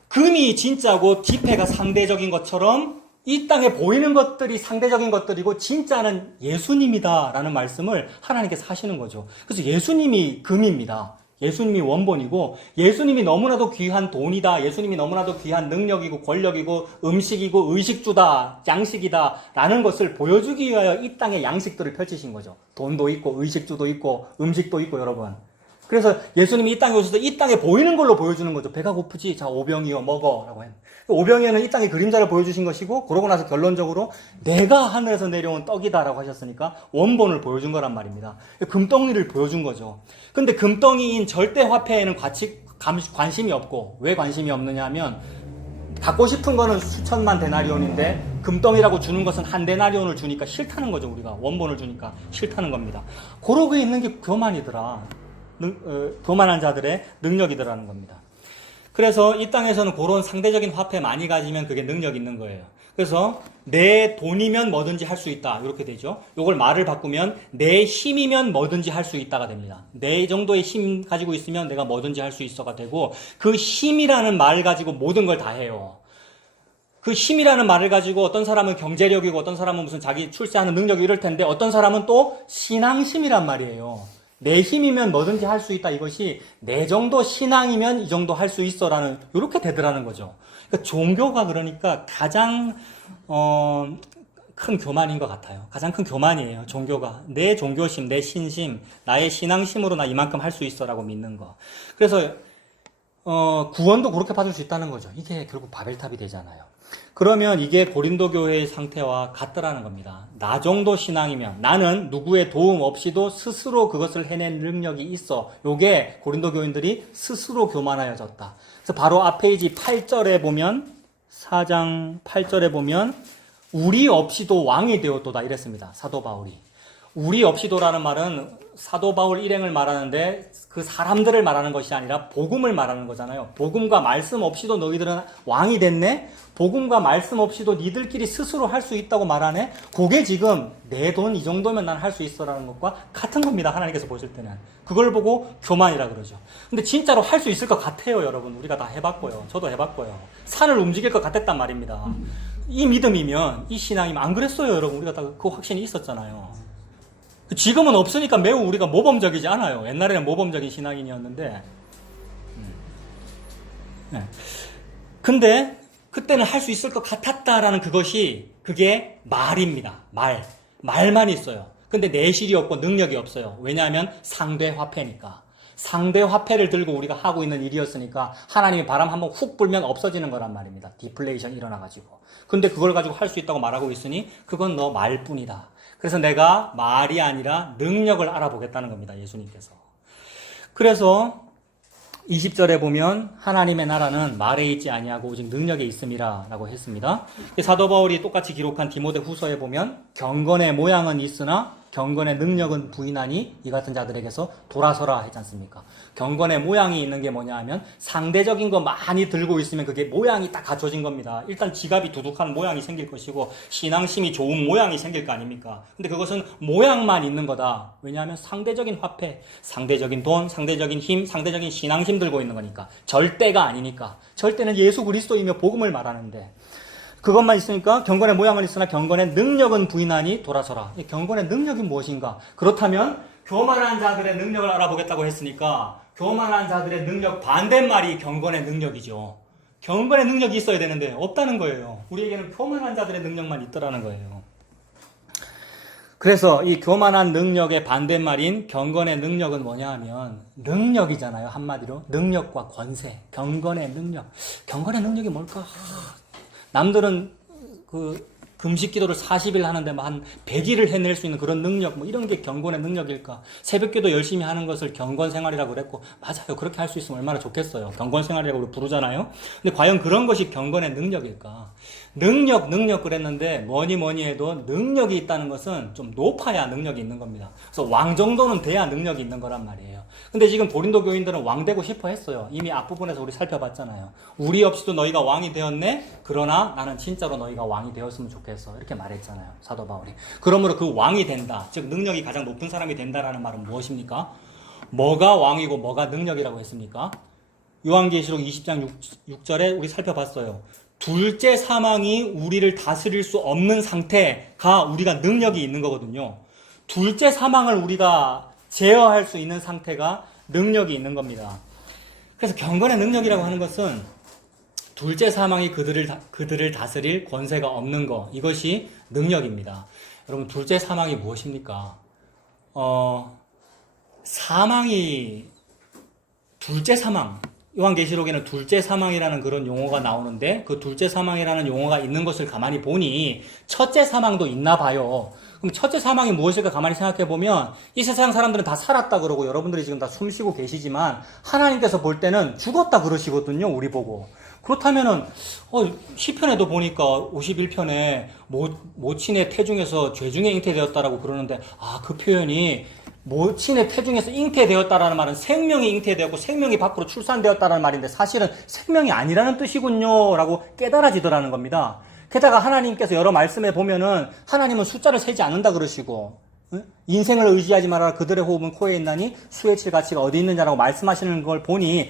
금이 진짜고 지폐가 상대적인 것처럼 이 땅에 보이는 것들이 상대적인 것들이고 진짜는 예수님이다라는 말씀을 하나님께서 하시는 거죠. 그래서 예수님이 금입니다. 예수님이 원본이고 예수님이 너무나도 귀한 돈이다. 예수님이 너무나도 귀한 능력이고 권력이고 음식이고 의식주다. 양식이다. 라는 것을 보여주기 위하여 이 땅에 양식들을 펼치신 거죠. 돈도 있고 의식주도 있고 음식도 있고 여러분. 그래서 예수님이 이 땅에 오셔서 이 땅에 보이는 걸로 보여주는 거죠. 배가 고프지? 자, 오병이어 먹어. 라고 했는데. 오병이어는 이 땅의 그림자를 보여주신 것이고, 그러고 나서 결론적으로 내가 하늘에서 내려온 떡이다라고 하셨으니까 원본을 보여준 거란 말입니다. 금덩이를 보여준 거죠. 근데 금덩이인 절대화폐에는 관심이 없고, 왜 관심이 없느냐 하면, 갖고 싶은 거는 수천만 데나리온인데, 금덩이라고 주는 것은 한 데나리온을 주니까 싫다는 거죠, 우리가. 원본을 주니까 싫다는 겁니다. 그러고 있는 게 교만이더라. 교만한 자들의 능력이더라는 겁니다. 그래서 이 땅에서는 그런 상대적인 화폐 많이 가지면 그게 능력 있는 거예요. 그래서 내 돈이면 뭐든지 할 수 있다. 이렇게 되죠. 이걸 말을 바꾸면 내 힘이면 뭐든지 할 수 있다가 됩니다. 내 정도의 힘 가지고 있으면 내가 뭐든지 할 수 있어가 되고 그 힘이라는 말을 가지고 모든 걸 다 해요. 그 힘이라는 말을 가지고 어떤 사람은 경제력이고 어떤 사람은 무슨 자기 출세하는 능력이 이럴 텐데 어떤 사람은 또 신앙심이란 말이에요. 내 힘이면 뭐든지 할 수 있다. 이것이 내 정도 신앙이면 이 정도 할 수 있어라는 이렇게 되더라는 거죠. 그러니까 종교가 그러니까 가장 큰 교만인 것 같아요. 가장 큰 교만이에요. 종교가 내 종교심, 내 신심, 나의 신앙심으로 나 이만큼 할 수 있어라고 믿는 거. 그래서 구원도 그렇게 받을 수 있다는 거죠. 이게 결국 바벨탑이 되잖아요. 그러면 이게 고린도 교회의 상태와 같더라는 겁니다. 나 정도 신앙이면 나는 누구의 도움 없이도 스스로 그것을 해낼 능력이 있어. 요게 고린도 교인들이 스스로 교만하여졌다. 그래서 바로 앞 페이지 8절에 보면 4장 8절에 보면 우리 없이도 왕이 되었도다 이랬습니다. 사도 바울이. 우리 없이도라는 말은 사도 바울 일행을 말하는데 그 사람들을 말하는 것이 아니라 복음을 말하는 거잖아요. 복음과 말씀 없이도 너희들은 왕이 됐네? 복음과 말씀 없이도 니들끼리 스스로 할 수 있다고 말하네? 그게 지금 내 돈 이 정도면 난 할 수 있어라는 것과 같은 겁니다. 하나님께서 보실 때는. 그걸 보고 교만이라 그러죠. 근데 진짜로 할 수 있을 것 같아요, 여러분. 우리가 다 해봤고요. 저도 해봤고요. 산을 움직일 것 같았단 말입니다. 이 믿음이면, 이 신앙이면 안 그랬어요, 여러분. 우리가 다 그 확신이 있었잖아요. 지금은 없으니까 매우 우리가 모범적이지 않아요. 옛날에는 모범적인 신앙인이었는데. 네. 근데 그때는 할 수 있을 것 같았다라는 그게 말입니다. 말만 있어요. 근데 내실이 없고 능력이 없어요. 왜냐하면 상대 화폐니까. 상대 화폐를 들고 우리가 하고 있는 일이었으니까 하나님이 바람 한번 훅 불면 없어지는 거란 말입니다. 디플레이션 일어나가지고. 근데 그걸 가지고 할 수 있다고 말하고 있으니 그건 너 말뿐이다. 그래서 내가 말이 아니라 능력을 알아보겠다는 겁니다. 예수님께서. 그래서 20절에 보면 하나님의 나라는 말에 있지 아니하고 오직 능력에 있음이라 라고 했습니다. 사도 바울이 똑같이 기록한 디모데 후서에 보면 경건의 모양은 있으나 경건의 능력은 부인하니 이 같은 자들에게서 돌아서라 했지 않습니까? 경건의 모양이 있는 게 뭐냐 하면 상대적인 거 많이 들고 있으면 그게 모양이 딱 갖춰진 겁니다. 일단 지갑이 두둑한 모양이 생길 것이고 신앙심이 좋은 모양이 생길 거 아닙니까? 근데 그것은 모양만 있는 거다. 왜냐하면 상대적인 화폐, 상대적인 돈, 상대적인 힘, 상대적인 신앙심 들고 있는 거니까. 절대가 아니니까. 절대는 예수 그리스도이며 복음을 말하는데 그것만 있으니까 경건의 모양은 있으나 경건의 능력은 부인하니 돌아서라. 경건의 능력이 무엇인가? 그렇다면 교만한 자들의 능력을 알아보겠다고 했으니까 교만한 자들의 능력 반대말이 경건의 능력이죠. 경건의 능력이 있어야 되는데 없다는 거예요. 우리에게는 교만한 자들의 능력만 있더라는 거예요. 그래서 이 교만한 능력의 반대말인 경건의 능력은 뭐냐 하면 능력이잖아요. 한마디로 능력과 권세, 경건의 능력. 경건의 능력이 뭘까? 남들은 금식 기도를 40일 하는데 한 100일을 해낼 수 있는 그런 능력, 이런 게 경건의 능력일까? 새벽 기도 열심히 하는 것을 경건 생활이라고 그랬고, 맞아요. 그렇게 할 수 있으면 얼마나 좋겠어요. 경건 생활이라고 부르잖아요. 근데 과연 그런 것이 경건의 능력일까? 능력 그랬는데 뭐니 해도 능력이 있다는 것은 좀 높아야 능력이 있는 겁니다. 그래서 왕 정도는 돼야 능력이 있는 거란 말이에요. 근데 지금 고린도 교인들은 왕 되고 싶어 했어요. 이미 앞부분에서 우리 살펴봤잖아요. 우리 없이도 너희가 왕이 되었네? 그러나 나는 진짜로 너희가 왕이 되었으면 좋겠어. 이렇게 말했잖아요. 사도 바울이. 그러므로 그 왕이 된다. 즉 능력이 가장 높은 사람이 된다라는 말은 무엇입니까? 뭐가 왕이고 뭐가 능력이라고 했습니까? 요한계시록 20장 6절에 우리 살펴봤어요. 둘째 사망이 우리를 다스릴 수 없는 상태가 우리가 능력이 있는 거거든요. 둘째 사망을 우리가 제어할 수 있는 상태가 능력이 있는 겁니다. 그래서 경건의 능력이라고 하는 것은 둘째 사망이 그들을 다스릴 권세가 없는 것, 이것이 능력입니다. 여러분, 둘째 사망이 무엇입니까? 사망이 둘째 사망, 요한계시록에는 둘째 사망이라는 그런 용어가 나오는데 그 둘째 사망이라는 용어가 있는 것을 가만히 보니 첫째 사망도 있나 봐요. 그럼 첫째 사망이 무엇일까 가만히 생각해 보면 이 세상 사람들은 다 살았다 그러고 여러분들이 지금 다 숨쉬고 계시지만 하나님께서 볼 때는 죽었다 그러시거든요. 우리 보고. 그렇다면은 시편에도 보니까 51편에 모친의 태중에서 죄중에 잉태되었다라고 그러는데 그 표현이 모친의 태중에서 잉태되었다라는 말은 생명이 잉태되었고 생명이 밖으로 출산되었다라는 말인데 사실은 생명이 아니라는 뜻이군요 라고 깨달아지더라는 겁니다. 게다가 하나님께서 여러 말씀에 보면은 하나님은 숫자를 세지 않는다 그러시고 인생을 의지하지 말아라 그들의 호흡은 코에 있나니 수의 칠 가치가 어디 있느냐라고 말씀하시는 걸 보니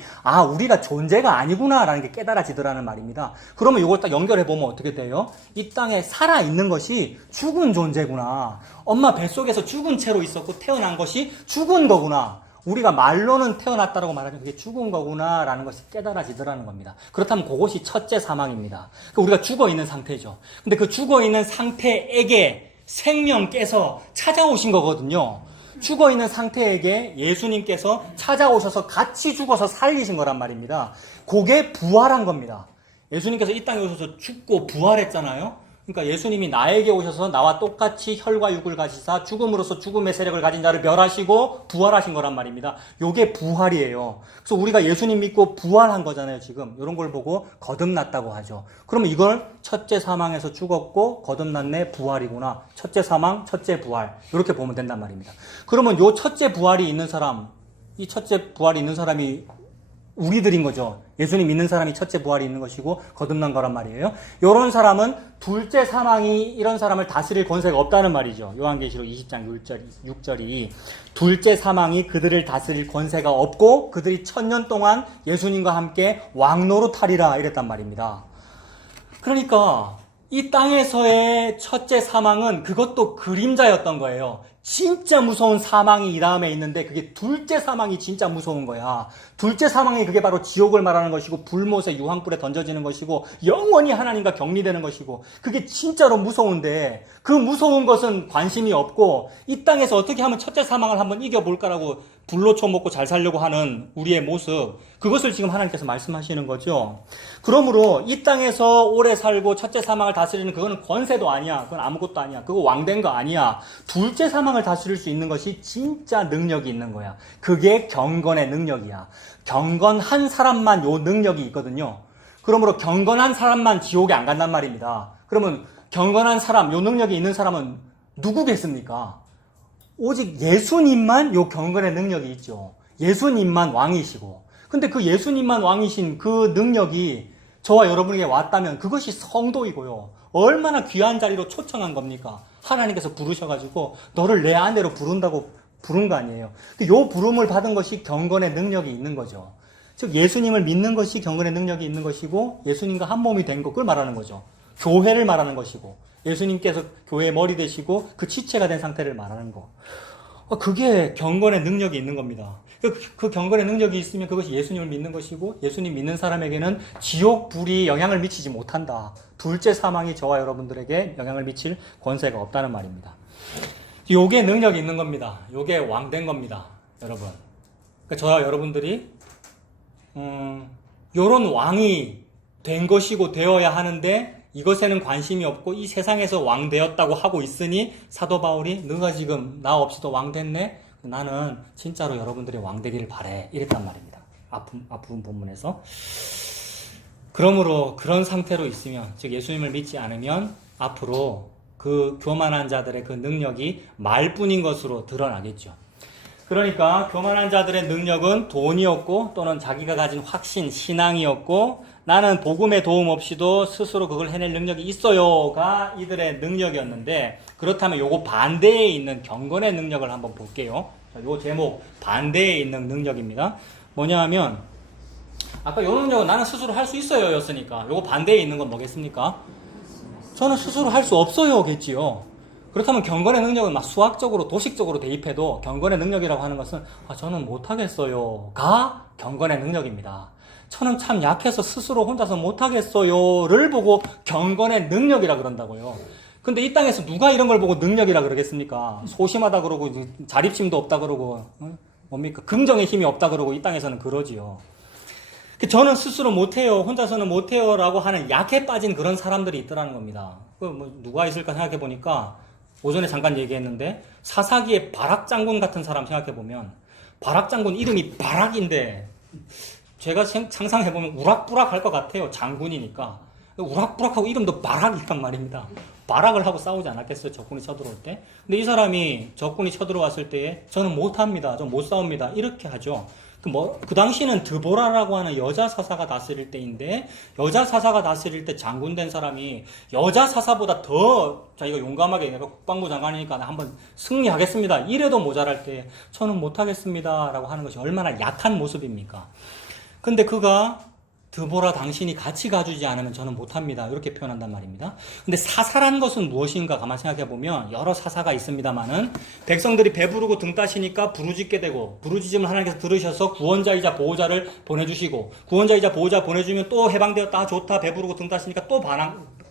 우리가 존재가 아니구나라는 게 깨달아지더라는 말입니다. 그러면 이걸 딱 연결해 보면 어떻게 돼요? 이 땅에 살아있는 것이 죽은 존재구나. 엄마 뱃속에서 죽은 채로 있었고 태어난 것이 죽은 거구나. 우리가 말로는 태어났다라고 말하면 그게 죽은 거구나 라는 것이 깨달아지더라는 겁니다. 그렇다면 그것이 첫째 사망입니다. 우리가 죽어있는 상태죠. 근데 그 죽어있는 상태에게 생명께서 찾아오신 거거든요. 죽어있는 상태에게 예수님께서 찾아오셔서 같이 죽어서 살리신 거란 말입니다. 그게 부활한 겁니다. 예수님께서 이 땅에 오셔서 죽고 부활했잖아요. 그러니까 예수님이 나에게 오셔서 나와 똑같이 혈과 육을 가지사 죽음으로써 죽음의 세력을 가진 자를 멸하시고 부활하신 거란 말입니다. 요게 부활이에요. 그래서 우리가 예수님 믿고 부활한 거잖아요, 지금. 이런 걸 보고 거듭났다고 하죠. 그러면 이걸 첫째 사망에서 죽었고 거듭났네 부활이구나. 첫째 사망, 첫째 부활. 이렇게 보면 된단 말입니다. 그러면 요 첫째 부활이 있는 사람, 이 첫째 부활이 있는 사람이 우리들인 거죠. 예수님 믿는 사람이 첫째 부활이 있는 것이고 거듭난 거란 말이에요. 이런 사람은 둘째 사망이 이런 사람을 다스릴 권세가 없다는 말이죠. 요한계시록 20장 6절이 둘째 사망이 그들을 다스릴 권세가 없고 그들이 1000년 동안 예수님과 함께 왕노릇하리라 이랬단 말입니다. 그러니까 이 땅에서의 첫째 사망은 그것도 그림자였던 거예요. 진짜 무서운 사망이 이 다음에 있는데 그게 둘째 사망이 진짜 무서운 거야. 둘째 사망이 그게 바로 지옥을 말하는 것이고 불못에 유황불에 던져지는 것이고 영원히 하나님과 격리되는 것이고 그게 진짜로 무서운데 그 무서운 것은 관심이 없고 이 땅에서 어떻게 하면 첫째 사망을 한번 이겨볼까라고 불로 쳐먹고 잘 살려고 하는 우리의 모습, 그것을 지금 하나님께서 말씀하시는 거죠. 그러므로 이 땅에서 오래 살고 첫째 사망을 다스리는 그거는 권세도 아니야. 그건 아무것도 아니야. 그거 왕된 거 아니야. 둘째 사망을 다스릴 수 있는 것이 진짜 능력이 있는 거야. 그게 경건의 능력이야. 경건한 사람만 요 능력이 있거든요. 그러므로 경건한 사람만 지옥에 안 간단 말입니다. 그러면 경건한 사람, 요 능력이 있는 사람은 누구겠습니까? 오직 예수님만 요 경건의 능력이 있죠. 예수님만 왕이시고. 근데 그 예수님만 왕이신 그 능력이 저와 여러분에게 왔다면 그것이 성도이고요. 얼마나 귀한 자리로 초청한 겁니까? 하나님께서 부르셔가지고 너를 내 아내로 부른다고 부른 거 아니에요. 요 부름을 받은 것이 경건의 능력이 있는 거죠. 즉 예수님을 믿는 것이 경건의 능력이 있는 것이고 예수님과 한 몸이 된 것, 그걸 말하는 거죠. 교회를 말하는 것이고 예수님께서 교회의 머리 되시고 그 지체가 된 상태를 말하는 거. 그게 경건의 능력이 있는 겁니다. 그 경건의 능력이 있으면 그것이 예수님을 믿는 것이고 예수님 믿는 사람에게는 지옥 불이 영향을 미치지 못한다. 둘째 사망이 저와 여러분들에게 영향을 미칠 권세가 없다는 말입니다. 요게 능력이 있는 겁니다. 요게 왕된 겁니다. 여러분. 그러니까 저와 여러분들이 요런 왕이 된 것이고 되어야 하는데 이것에는 관심이 없고 이 세상에서 왕 되었다고 하고 있으니 사도 바울이 너가 지금 나 없이도 왕 됐네? 나는 진짜로 여러분들이 왕 되기를 바래. 이랬단 말입니다. 앞부분 본문에서. 그러므로 그런 상태로 있으면, 즉 예수님을 믿지 않으면 앞으로 그 교만한 자들의 그 능력이 말뿐인 것으로 드러나겠죠. 그러니까 교만한 자들의 능력은 돈이었고 또는 자기가 가진 확신, 신앙이었고 나는 복음의 도움 없이도 스스로 그걸 해낼 능력이 있어요가 이들의 능력이었는데, 그렇다면 요거 반대에 있는 경건의 능력을 한번 볼게요. 요 제목 반대에 있는 능력입니다. 뭐냐 하면 아까 요 능력은 나는 스스로 할 수 있어요 였으니까 요거 반대에 있는 건 뭐겠습니까? 저는 스스로 할 수 없어요 겠지요. 그렇다면 경건의 능력은 막 수학적으로 도식적으로 대입해도 경건의 능력이라고 하는 것은 저는 못하겠어요가 경건의 능력입니다. 저는 참 약해서 스스로 혼자서 못하겠어요를 보고 경건의 능력이라 그런다고요. 근데 이 땅에서 누가 이런 걸 보고 능력이라 그러겠습니까? 소심하다 그러고 자립심도 없다 그러고 뭡니까? 긍정의 힘이 없다 그러고 이 땅에서는 그러지요. 저는 스스로 못해요, 혼자서는 못해요 라고 하는 약해 빠진 그런 사람들이 있더라는 겁니다. 누가 있을까 생각해 보니까 오전에 잠깐 얘기했는데 사사기의 바락 장군 같은 사람 생각해 보면 바락 장군 이름이 바락인데 제가 상상해 보면 우락부락 할 것 같아요. 장군이니까 우락부락하고 이름도 바락이란 말입니다. 바락을 하고 싸우지 않았겠어요, 적군이 쳐들어올 때? 근데 이 사람이 적군이 쳐들어왔을 때에 저는 못합니다, 저 못 싸웁니다 이렇게 하죠. 그 당시는 드보라라고 하는 여자 사사가 다스릴 때인데, 여자 사사가 다스릴 때 장군 된 사람이 여자 사사보다 더 자기가 용감하게 내가 국방부 장관이니까 한번 승리하겠습니다 이래도 모자랄 때 저는 못하겠습니다 라고 하는 것이 얼마나 약한 모습입니까? 근데 그가 드보라 당신이 같이 가주지 않으면 저는 못합니다 이렇게 표현한단 말입니다. 근데 사사란 것은 무엇인가 가만 생각해보면 여러 사사가 있습니다만은 백성들이 배부르고 등 따시니까 부르짖게 되고 부르짖음을 하나님께서 들으셔서 구원자이자 보호자를 보내주시고 구원자이자 보호자 보내주면 또 해방되었다 좋다 배부르고 등 따시니까 또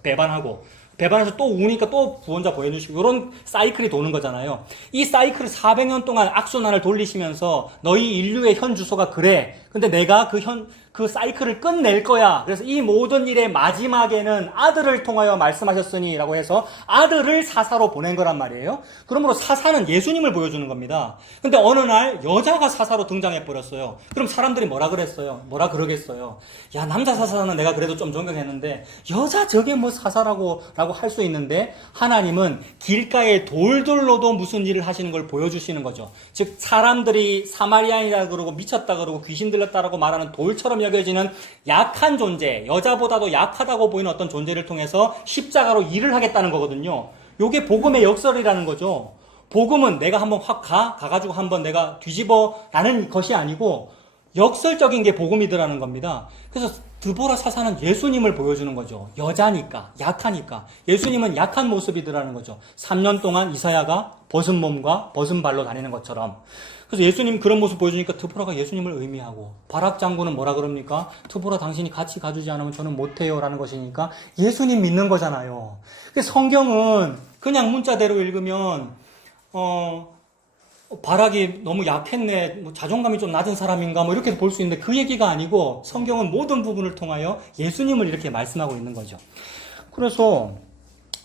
배반하고 배반해서 또 우니까 또 구원자 보내주시고 이런 사이클이 도는 거잖아요. 이 사이클을 400년 동안 악순환을 돌리시면서 너희 인류의 현 주소가 그래. 근데 내가 그 사이클을 끝낼 거야. 그래서 이 모든 일의 마지막에는 아들을 통하여 말씀하셨으니 라고 해서 아들을 사사로 보낸 거란 말이에요. 그러므로 사사는 예수님을 보여주는 겁니다. 근데 어느 날 여자가 사사로 등장해 버렸어요. 그럼 사람들이 뭐라 그러겠어요? 야, 남자 사사는 내가 그래도 좀 존경했는데 여자 저게 뭐 사사라고 할 수 있는데, 하나님은 길가의 돌들로도 무슨 일을 하시는 걸 보여주시는 거죠. 즉 사람들이 사마리아인이라 그러고 미쳤다 그러고 귀신 들렸다라고 말하는 돌처럼 여겨지는 약한 존재, 여자보다도 약하다고 보이는 어떤 존재를 통해서 십자가로 일을 하겠다는 거거든요. 요게 복음의 역설이라는 거죠. 복음은 내가 한번 확 가가지고 한번 내가 뒤집어라는 것이 아니고 역설적인 게 복음이더라는 겁니다. 그래서 드보라 사사는 예수님을 보여주는 거죠. 여자니까, 약하니까. 예수님은 약한 모습이더라는 거죠. 3년 동안 이사야가 벗은 몸과 벗은 발로 다니는 것처럼. 그래서 예수님 그런 모습 보여주니까 드보라가 예수님을 의미하고, 바락 장군은 뭐라 그럽니까? 드보라 당신이 같이 가주지 않으면 저는 못해요 라는 것이니까 예수님 믿는 거잖아요. 성경은 그냥 문자대로 읽으면 바락이 너무 약했네, 뭐 자존감이 좀 낮은 사람인가, 뭐 이렇게 볼 수 있는데 그 얘기가 아니고 성경은 모든 부분을 통하여 예수님을 이렇게 말씀하고 있는 거죠. 그래서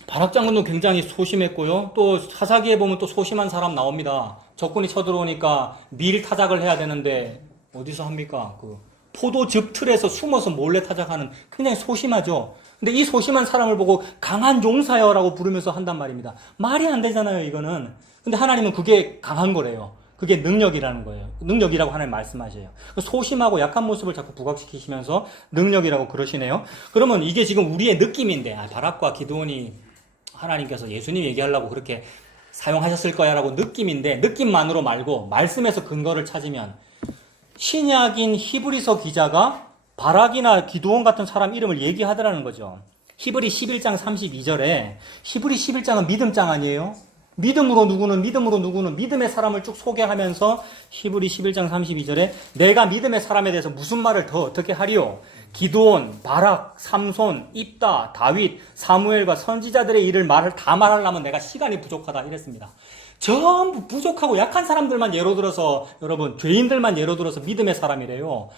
바락 장군도 굉장히 소심했고요. 또 사사기에 보면 또 소심한 사람 나옵니다. 적군이 쳐들어오니까 밀 타작을 해야 되는데 어디서 합니까? 그 포도즙 틀에서 숨어서 몰래 타작하는, 굉장히 소심하죠. 근데 이 소심한 사람을 보고 강한 용사여라고 부르면서 한단 말입니다. 말이 안 되잖아요, 이거는. 근데 하나님은 그게 강한 거래요. 그게 능력이라는 거예요. 능력이라고 하나님 말씀하셔요. 소심하고 약한 모습을 자꾸 부각시키시면서 능력이라고 그러시네요. 그러면 이게 지금 우리의 느낌인데, 바락과 기드온이 하나님께서 예수님 얘기하려고 그렇게 사용하셨을 거야 라고 느낌인데, 느낌만으로 말고 말씀에서 근거를 찾으면, 신약인 히브리서 기자가 바락이나 기드온 같은 사람 이름을 얘기하더라는 거죠. 히브리 11장 32절에, 히브리 11장은 믿음장 아니에요? 믿음으로 누구는 믿음의 사람을 쭉 소개하면서 히브리 11장 32절에 내가 믿음의 사람에 대해서 무슨 말을 더 어떻게 하리요? 기드온, 바락, 삼손, 입다, 다윗, 사무엘과 선지자들의 일을 다 말하려면 내가 시간이 부족하다 이랬습니다. 전부 부족하고 약한 사람들만 예로 들어서, 여러분 죄인들만 예로 들어서 믿음의 사람이래요.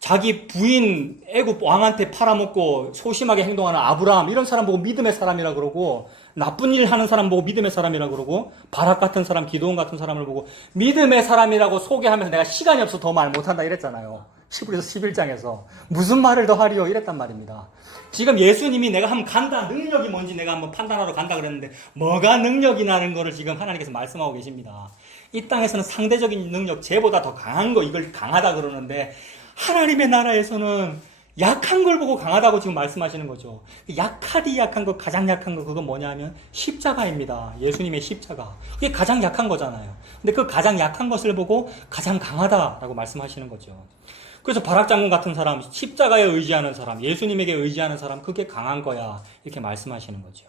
자기 부인 애굽 왕한테 팔아먹고 소심하게 행동하는 아브라함, 이런 사람 보고 믿음의 사람이라 그러고, 나쁜 일 하는 사람 보고 믿음의 사람이라 그러고, 바락 같은 사람, 기드온 같은 사람을 보고 믿음의 사람이라고 소개하면서 내가 시간이 없어 더 말 못한다 이랬잖아요. 히브리서 11장에서 무슨 말을 더 하리요 이랬단 말입니다. 지금 예수님이 내가 한번 간다, 능력이 뭔지 내가 한번 판단하러 간다 그랬는데 뭐가 능력이라는 거를 지금 하나님께서 말씀하고 계십니다. 이 땅에서는 상대적인 능력, 쟤보다 더 강한 거, 이걸 강하다 그러는데 하나님의 나라에서는 약한 걸 보고 강하다고 지금 말씀하시는 거죠. 약하디 약한 거, 가장 약한 거, 그건 뭐냐 하면 십자가입니다. 예수님의 십자가. 그게 가장 약한 거잖아요. 근데 그 가장 약한 것을 보고 가장 강하다라고 말씀하시는 거죠. 그래서 바락 장군 같은 사람, 십자가에 의지하는 사람, 예수님에게 의지하는 사람, 그게 강한 거야. 이렇게 말씀하시는 거죠.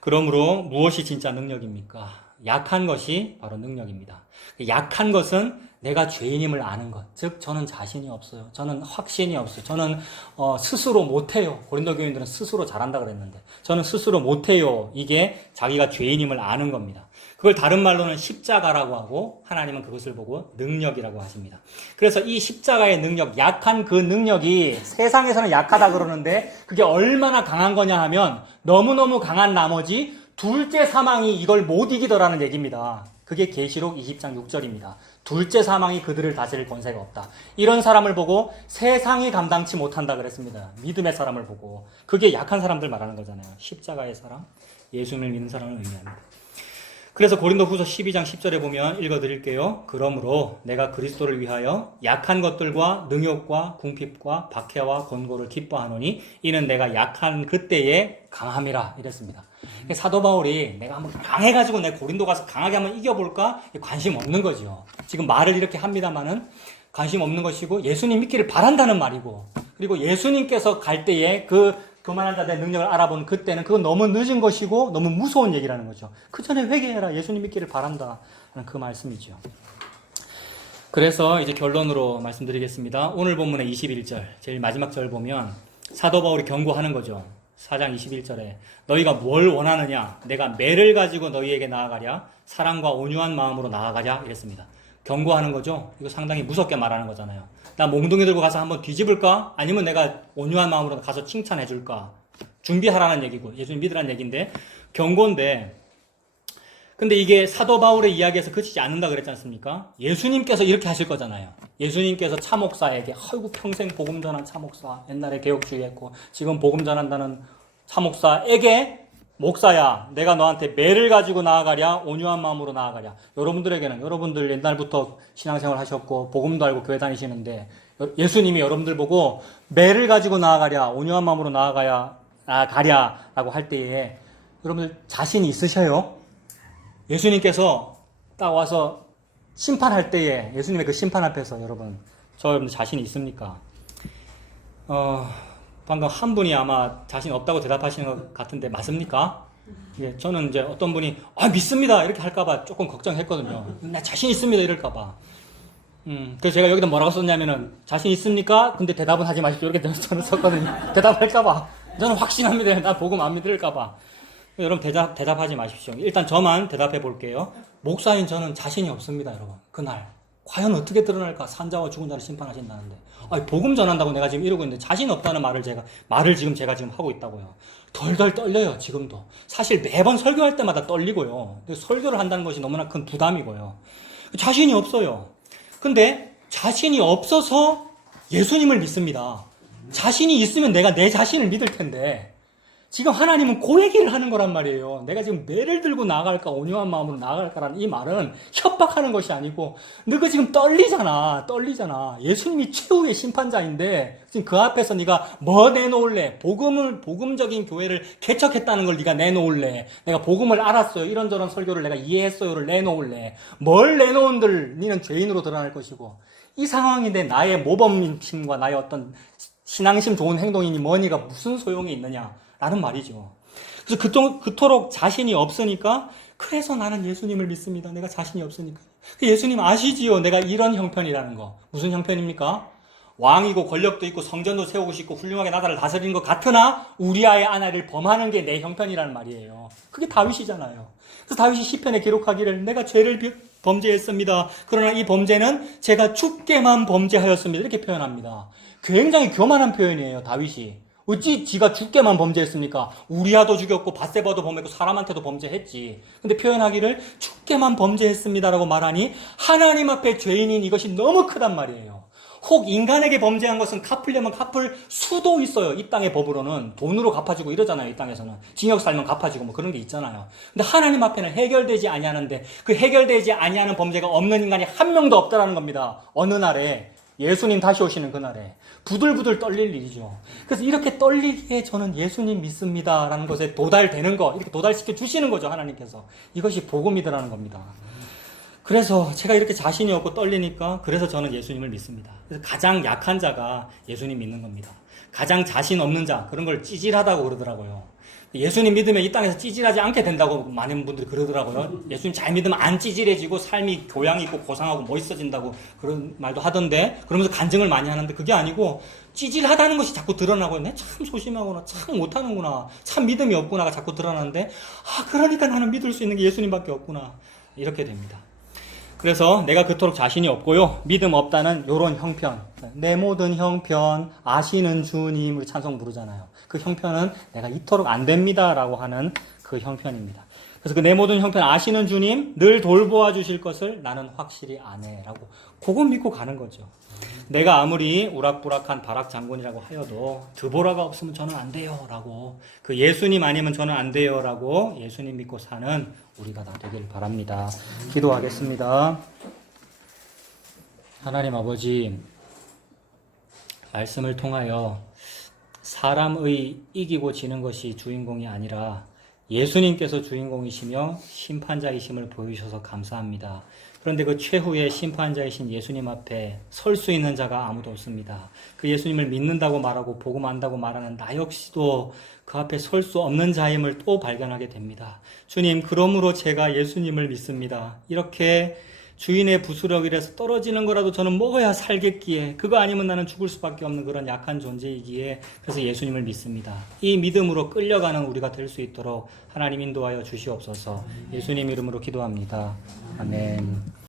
그러므로 무엇이 진짜 능력입니까? 약한 것이 바로 능력입니다. 약한 것은 내가 죄인임을 아는 것. 즉 저는 자신이 없어요. 저는 확신이 없어요. 저는 스스로 못해요. 고린도 교인들은 스스로 잘한다 그랬는데 저는 스스로 못해요. 이게 자기가 죄인임을 아는 겁니다. 그걸 다른 말로는 십자가라고 하고, 하나님은 그것을 보고 능력이라고 하십니다. 그래서 이 십자가의 능력, 약한 그 능력이 세상에서는 약하다 그러는데 그게 얼마나 강한 거냐 하면 너무너무 강한 나머지 둘째 사망이 이걸 못 이기더라는 얘기입니다. 그게 계시록 20장 6절입니다. 둘째 사망이 그들을 다스릴 권세가 없다. 이런 사람을 보고 세상이 감당치 못한다 그랬습니다. 믿음의 사람을 보고. 그게 약한 사람들 말하는 거잖아요. 십자가의 사람, 예수님을 믿는 사람을 의미합니다. 그래서 고린도후서 12장 10절에 보면 읽어드릴게요. 그러므로 내가 그리스도를 위하여 약한 것들과 능욕과 궁핍과 박해와 권고를 기뻐하노니 이는 내가 약한 그때에 강함이라 이랬습니다. 사도 바울이 내가 한번 강해가지고 내 고린도 가서 강하게 한번 이겨볼까? 관심 없는 거죠. 지금 말을 이렇게 합니다마는 관심 없는 것이고, 예수님 믿기를 바란다는 말이고, 그리고 예수님께서 갈 때에 교만한 자들의 능력을 알아본 그때는 그건 너무 늦은 것이고 너무 무서운 얘기라는 거죠. 그 전에 회개해라. 예수님 믿기를 바란다 하는 그 말씀이죠. 그래서 이제 결론으로 말씀드리겠습니다. 오늘 본문의 21절, 제일 마지막 절 보면 사도 바울이 경고하는 거죠. 4장 21절에 너희가 뭘 원하느냐? 내가 매를 가지고 너희에게 나아가랴? 사랑과 온유한 마음으로 나아가랴? 이랬습니다. 경고하는 거죠. 이거 상당히 무섭게 말하는 거잖아요. 나 몽둥이 들고 가서 한번 뒤집을까? 아니면 내가 온유한 마음으로 가서 칭찬해 줄까? 준비하라는 얘기고, 예수님 믿으라는 얘기인데, 경고인데, 근데 이게 사도 바울의 이야기에서 그치지 않는다 그랬지 않습니까? 예수님께서 이렇게 하실 거잖아요. 예수님께서 차목사에게, 아이고 평생 복음 전한 차목사, 옛날에 개혁주의 했고 지금 복음 전한다는 차목사에게, 목사야 내가 너한테 매를 가지고 나아가랴? 온유한 마음으로 나아가랴? 여러분들에게는, 여러분들 옛날부터 신앙생활 하셨고 복음도 알고 교회 다니시는데 예수님이 여러분들 보고 매를 가지고 나아가랴? 온유한 마음으로 나아가랴? 라고 할 때에 여러분들 자신이 있으셔요? 예수님께서 딱 와서 심판할 때에, 예수님의 그 심판 앞에서 여러분들 자신이 있습니까? 방금 한 분이 아마 자신 없다고 대답하시는 것 같은데 맞습니까? 예, 저는 이제 어떤 분이 믿습니다 이렇게 할까봐 조금 걱정했거든요. 나 자신 있습니다 이럴까봐. 그래서 제가 여기다 뭐라고 썼냐면은 자신 있습니까? 근데 대답은 하지 마십시오 이렇게 저는 썼거든요. 대답할까봐. 저는 확신합니다. 나 복음 안 믿을까봐. 여러분 대답하지 마십시오. 일단 저만 대답해 볼게요. 목사인 저는 자신이 없습니다, 여러분. 그날 과연 어떻게 드러날까? 산자와 죽은 자를 심판하신다는데, 복음 전한다고 내가 지금 이러고 있는데 자신 없다는 말을 지금 제가 지금 하고 있다고요. 덜덜 떨려요, 지금도. 사실 매번 설교할 때마다 떨리고요. 설교를 한다는 것이 너무나 큰 부담이고요. 자신이 없어요. 근데 자신이 없어서 예수님을 믿습니다. 자신이 있으면 내가 내 자신을 믿을 텐데, 지금 하나님은 그 얘기를 하는 거란 말이에요. 내가 지금 매를 들고 나아갈까, 온유한 마음으로 나아갈까라는 이 말은 협박하는 것이 아니고, 너가 지금 떨리잖아. 예수님이 최후의 심판자인데, 지금 그 앞에서 네가 뭐 내놓을래? 복음적인 교회를 개척했다는 걸 네가 내놓을래? 내가 복음을 알았어요. 이런저런 설교를 내가 이해했어요를 내놓을래? 뭘 내놓은들 니는 죄인으로 드러날 것이고, 이 상황인데 나의 모범심과 나의 어떤 신앙심 좋은 행동이니 뭐니가 무슨 소용이 있느냐? 라는 말이죠. 그래서 그토록 자신이 없으니까, 그래서 나는 예수님을 믿습니다. 내가 자신이 없으니까. 예수님 아시지요? 내가 이런 형편이라는 거. 무슨 형편입니까? 왕이고 권력도 있고 성전도 세우고 싶고 훌륭하게 나라를 다스리는 것 같으나 우리아의 아내를 범하는 게 내 형편이라는 말이에요. 그게 다윗이잖아요. 그래서 다윗이 시편에 기록하기를 내가 죄를 범죄했습니다. 그러나 이 범죄는 제가 주께만 범죄하였습니다. 이렇게 표현합니다. 굉장히 교만한 표현이에요, 다윗이. 어찌 지가 주께만 범죄했습니까? 우리아도 죽였고 밧세바도 범했고 사람한테도 범죄했지. 근데 표현하기를 주께만 범죄했습니다라고 말하니 하나님 앞에 죄인인 이것이 너무 크단 말이에요. 혹 인간에게 범죄한 것은 갚으려면 갚을 수도 있어요. 이 땅의 법으로는 돈으로 갚아주고 이러잖아요. 이 땅에서는 징역 살면 갚아주고 뭐 그런 게 있잖아요. 근데 하나님 앞에는 해결되지 아니하는데, 그 해결되지 아니하는 범죄가 없는 인간이 한 명도 없다라는 겁니다. 어느 날에, 예수님 다시 오시는 그날에 부들부들 떨릴 일이죠. 그래서 이렇게 떨리기에 저는 예수님 믿습니다라는 것에 도달되는 거, 이렇게 도달시켜 주시는 거죠, 하나님께서. 이것이 복음이더라는 겁니다. 그래서 제가 이렇게 자신이 없고 떨리니까, 그래서 저는 예수님을 믿습니다. 그래서 가장 약한 자가 예수님 믿는 겁니다. 가장 자신 없는 자, 그런 걸 찌질하다고 그러더라고요. 예수님 믿으면 이 땅에서 찌질하지 않게 된다고 많은 분들이 그러더라고요. 예수님 잘 믿으면 안 찌질해지고 삶이 교양이 있고 고상하고 멋있어진다고 그런 말도 하던데, 그러면서 간증을 많이 하는데 그게 아니고 찌질하다는 것이 자꾸 드러나고, 내 참 소심하구나, 참 못하는구나, 참 믿음이 없구나가 자꾸 드러나는데, 그러니까 나는 믿을 수 있는 게 예수님밖에 없구나, 이렇게 됩니다. 그래서 내가 그토록 자신이 없고요, 믿음 없다는 요런 형편, 내 모든 형편 아시는 주님, 우리 찬송 부르잖아요. 그 형편은 내가 이토록 안 됩니다 라고 하는 그 형편입니다. 그래서 그 내 모든 형편 아시는 주님 늘 돌보아 주실 것을 나는 확실히 아네 라고, 그거 믿고 가는 거죠. 내가 아무리 우락부락한 바락 장군이라고 하여도 드보라가 없으면 저는 안 돼요 라고, 그 예수님 아니면 저는 안 돼요 라고 예수님 믿고 사는 우리가 다 되길 바랍니다. 기도하겠습니다. 하나님 아버지, 말씀을 통하여 사람의 이기고 지는 것이 주인공이 아니라 예수님께서 주인공이시며 심판자이심을 보여주셔서 감사합니다. 그런데 그 최후의 심판자이신 예수님 앞에 설 수 있는 자가 아무도 없습니다. 그 예수님을 믿는다고 말하고 복음 안다고 말하는 나 역시도 그 앞에 설 수 없는 자임을 또 발견하게 됩니다. 주님, 그러므로 제가 예수님을 믿습니다. 이렇게 주인의 부스러기에서 떨어지는 거라도 저는 먹어야 살겠기에, 그거 아니면 나는 죽을 수밖에 없는 그런 약한 존재이기에, 그래서 예수님을 믿습니다. 이 믿음으로 끌려가는 우리가 될 수 있도록 하나님 인도하여 주시옵소서. 예수님 이름으로 기도합니다. 아멘.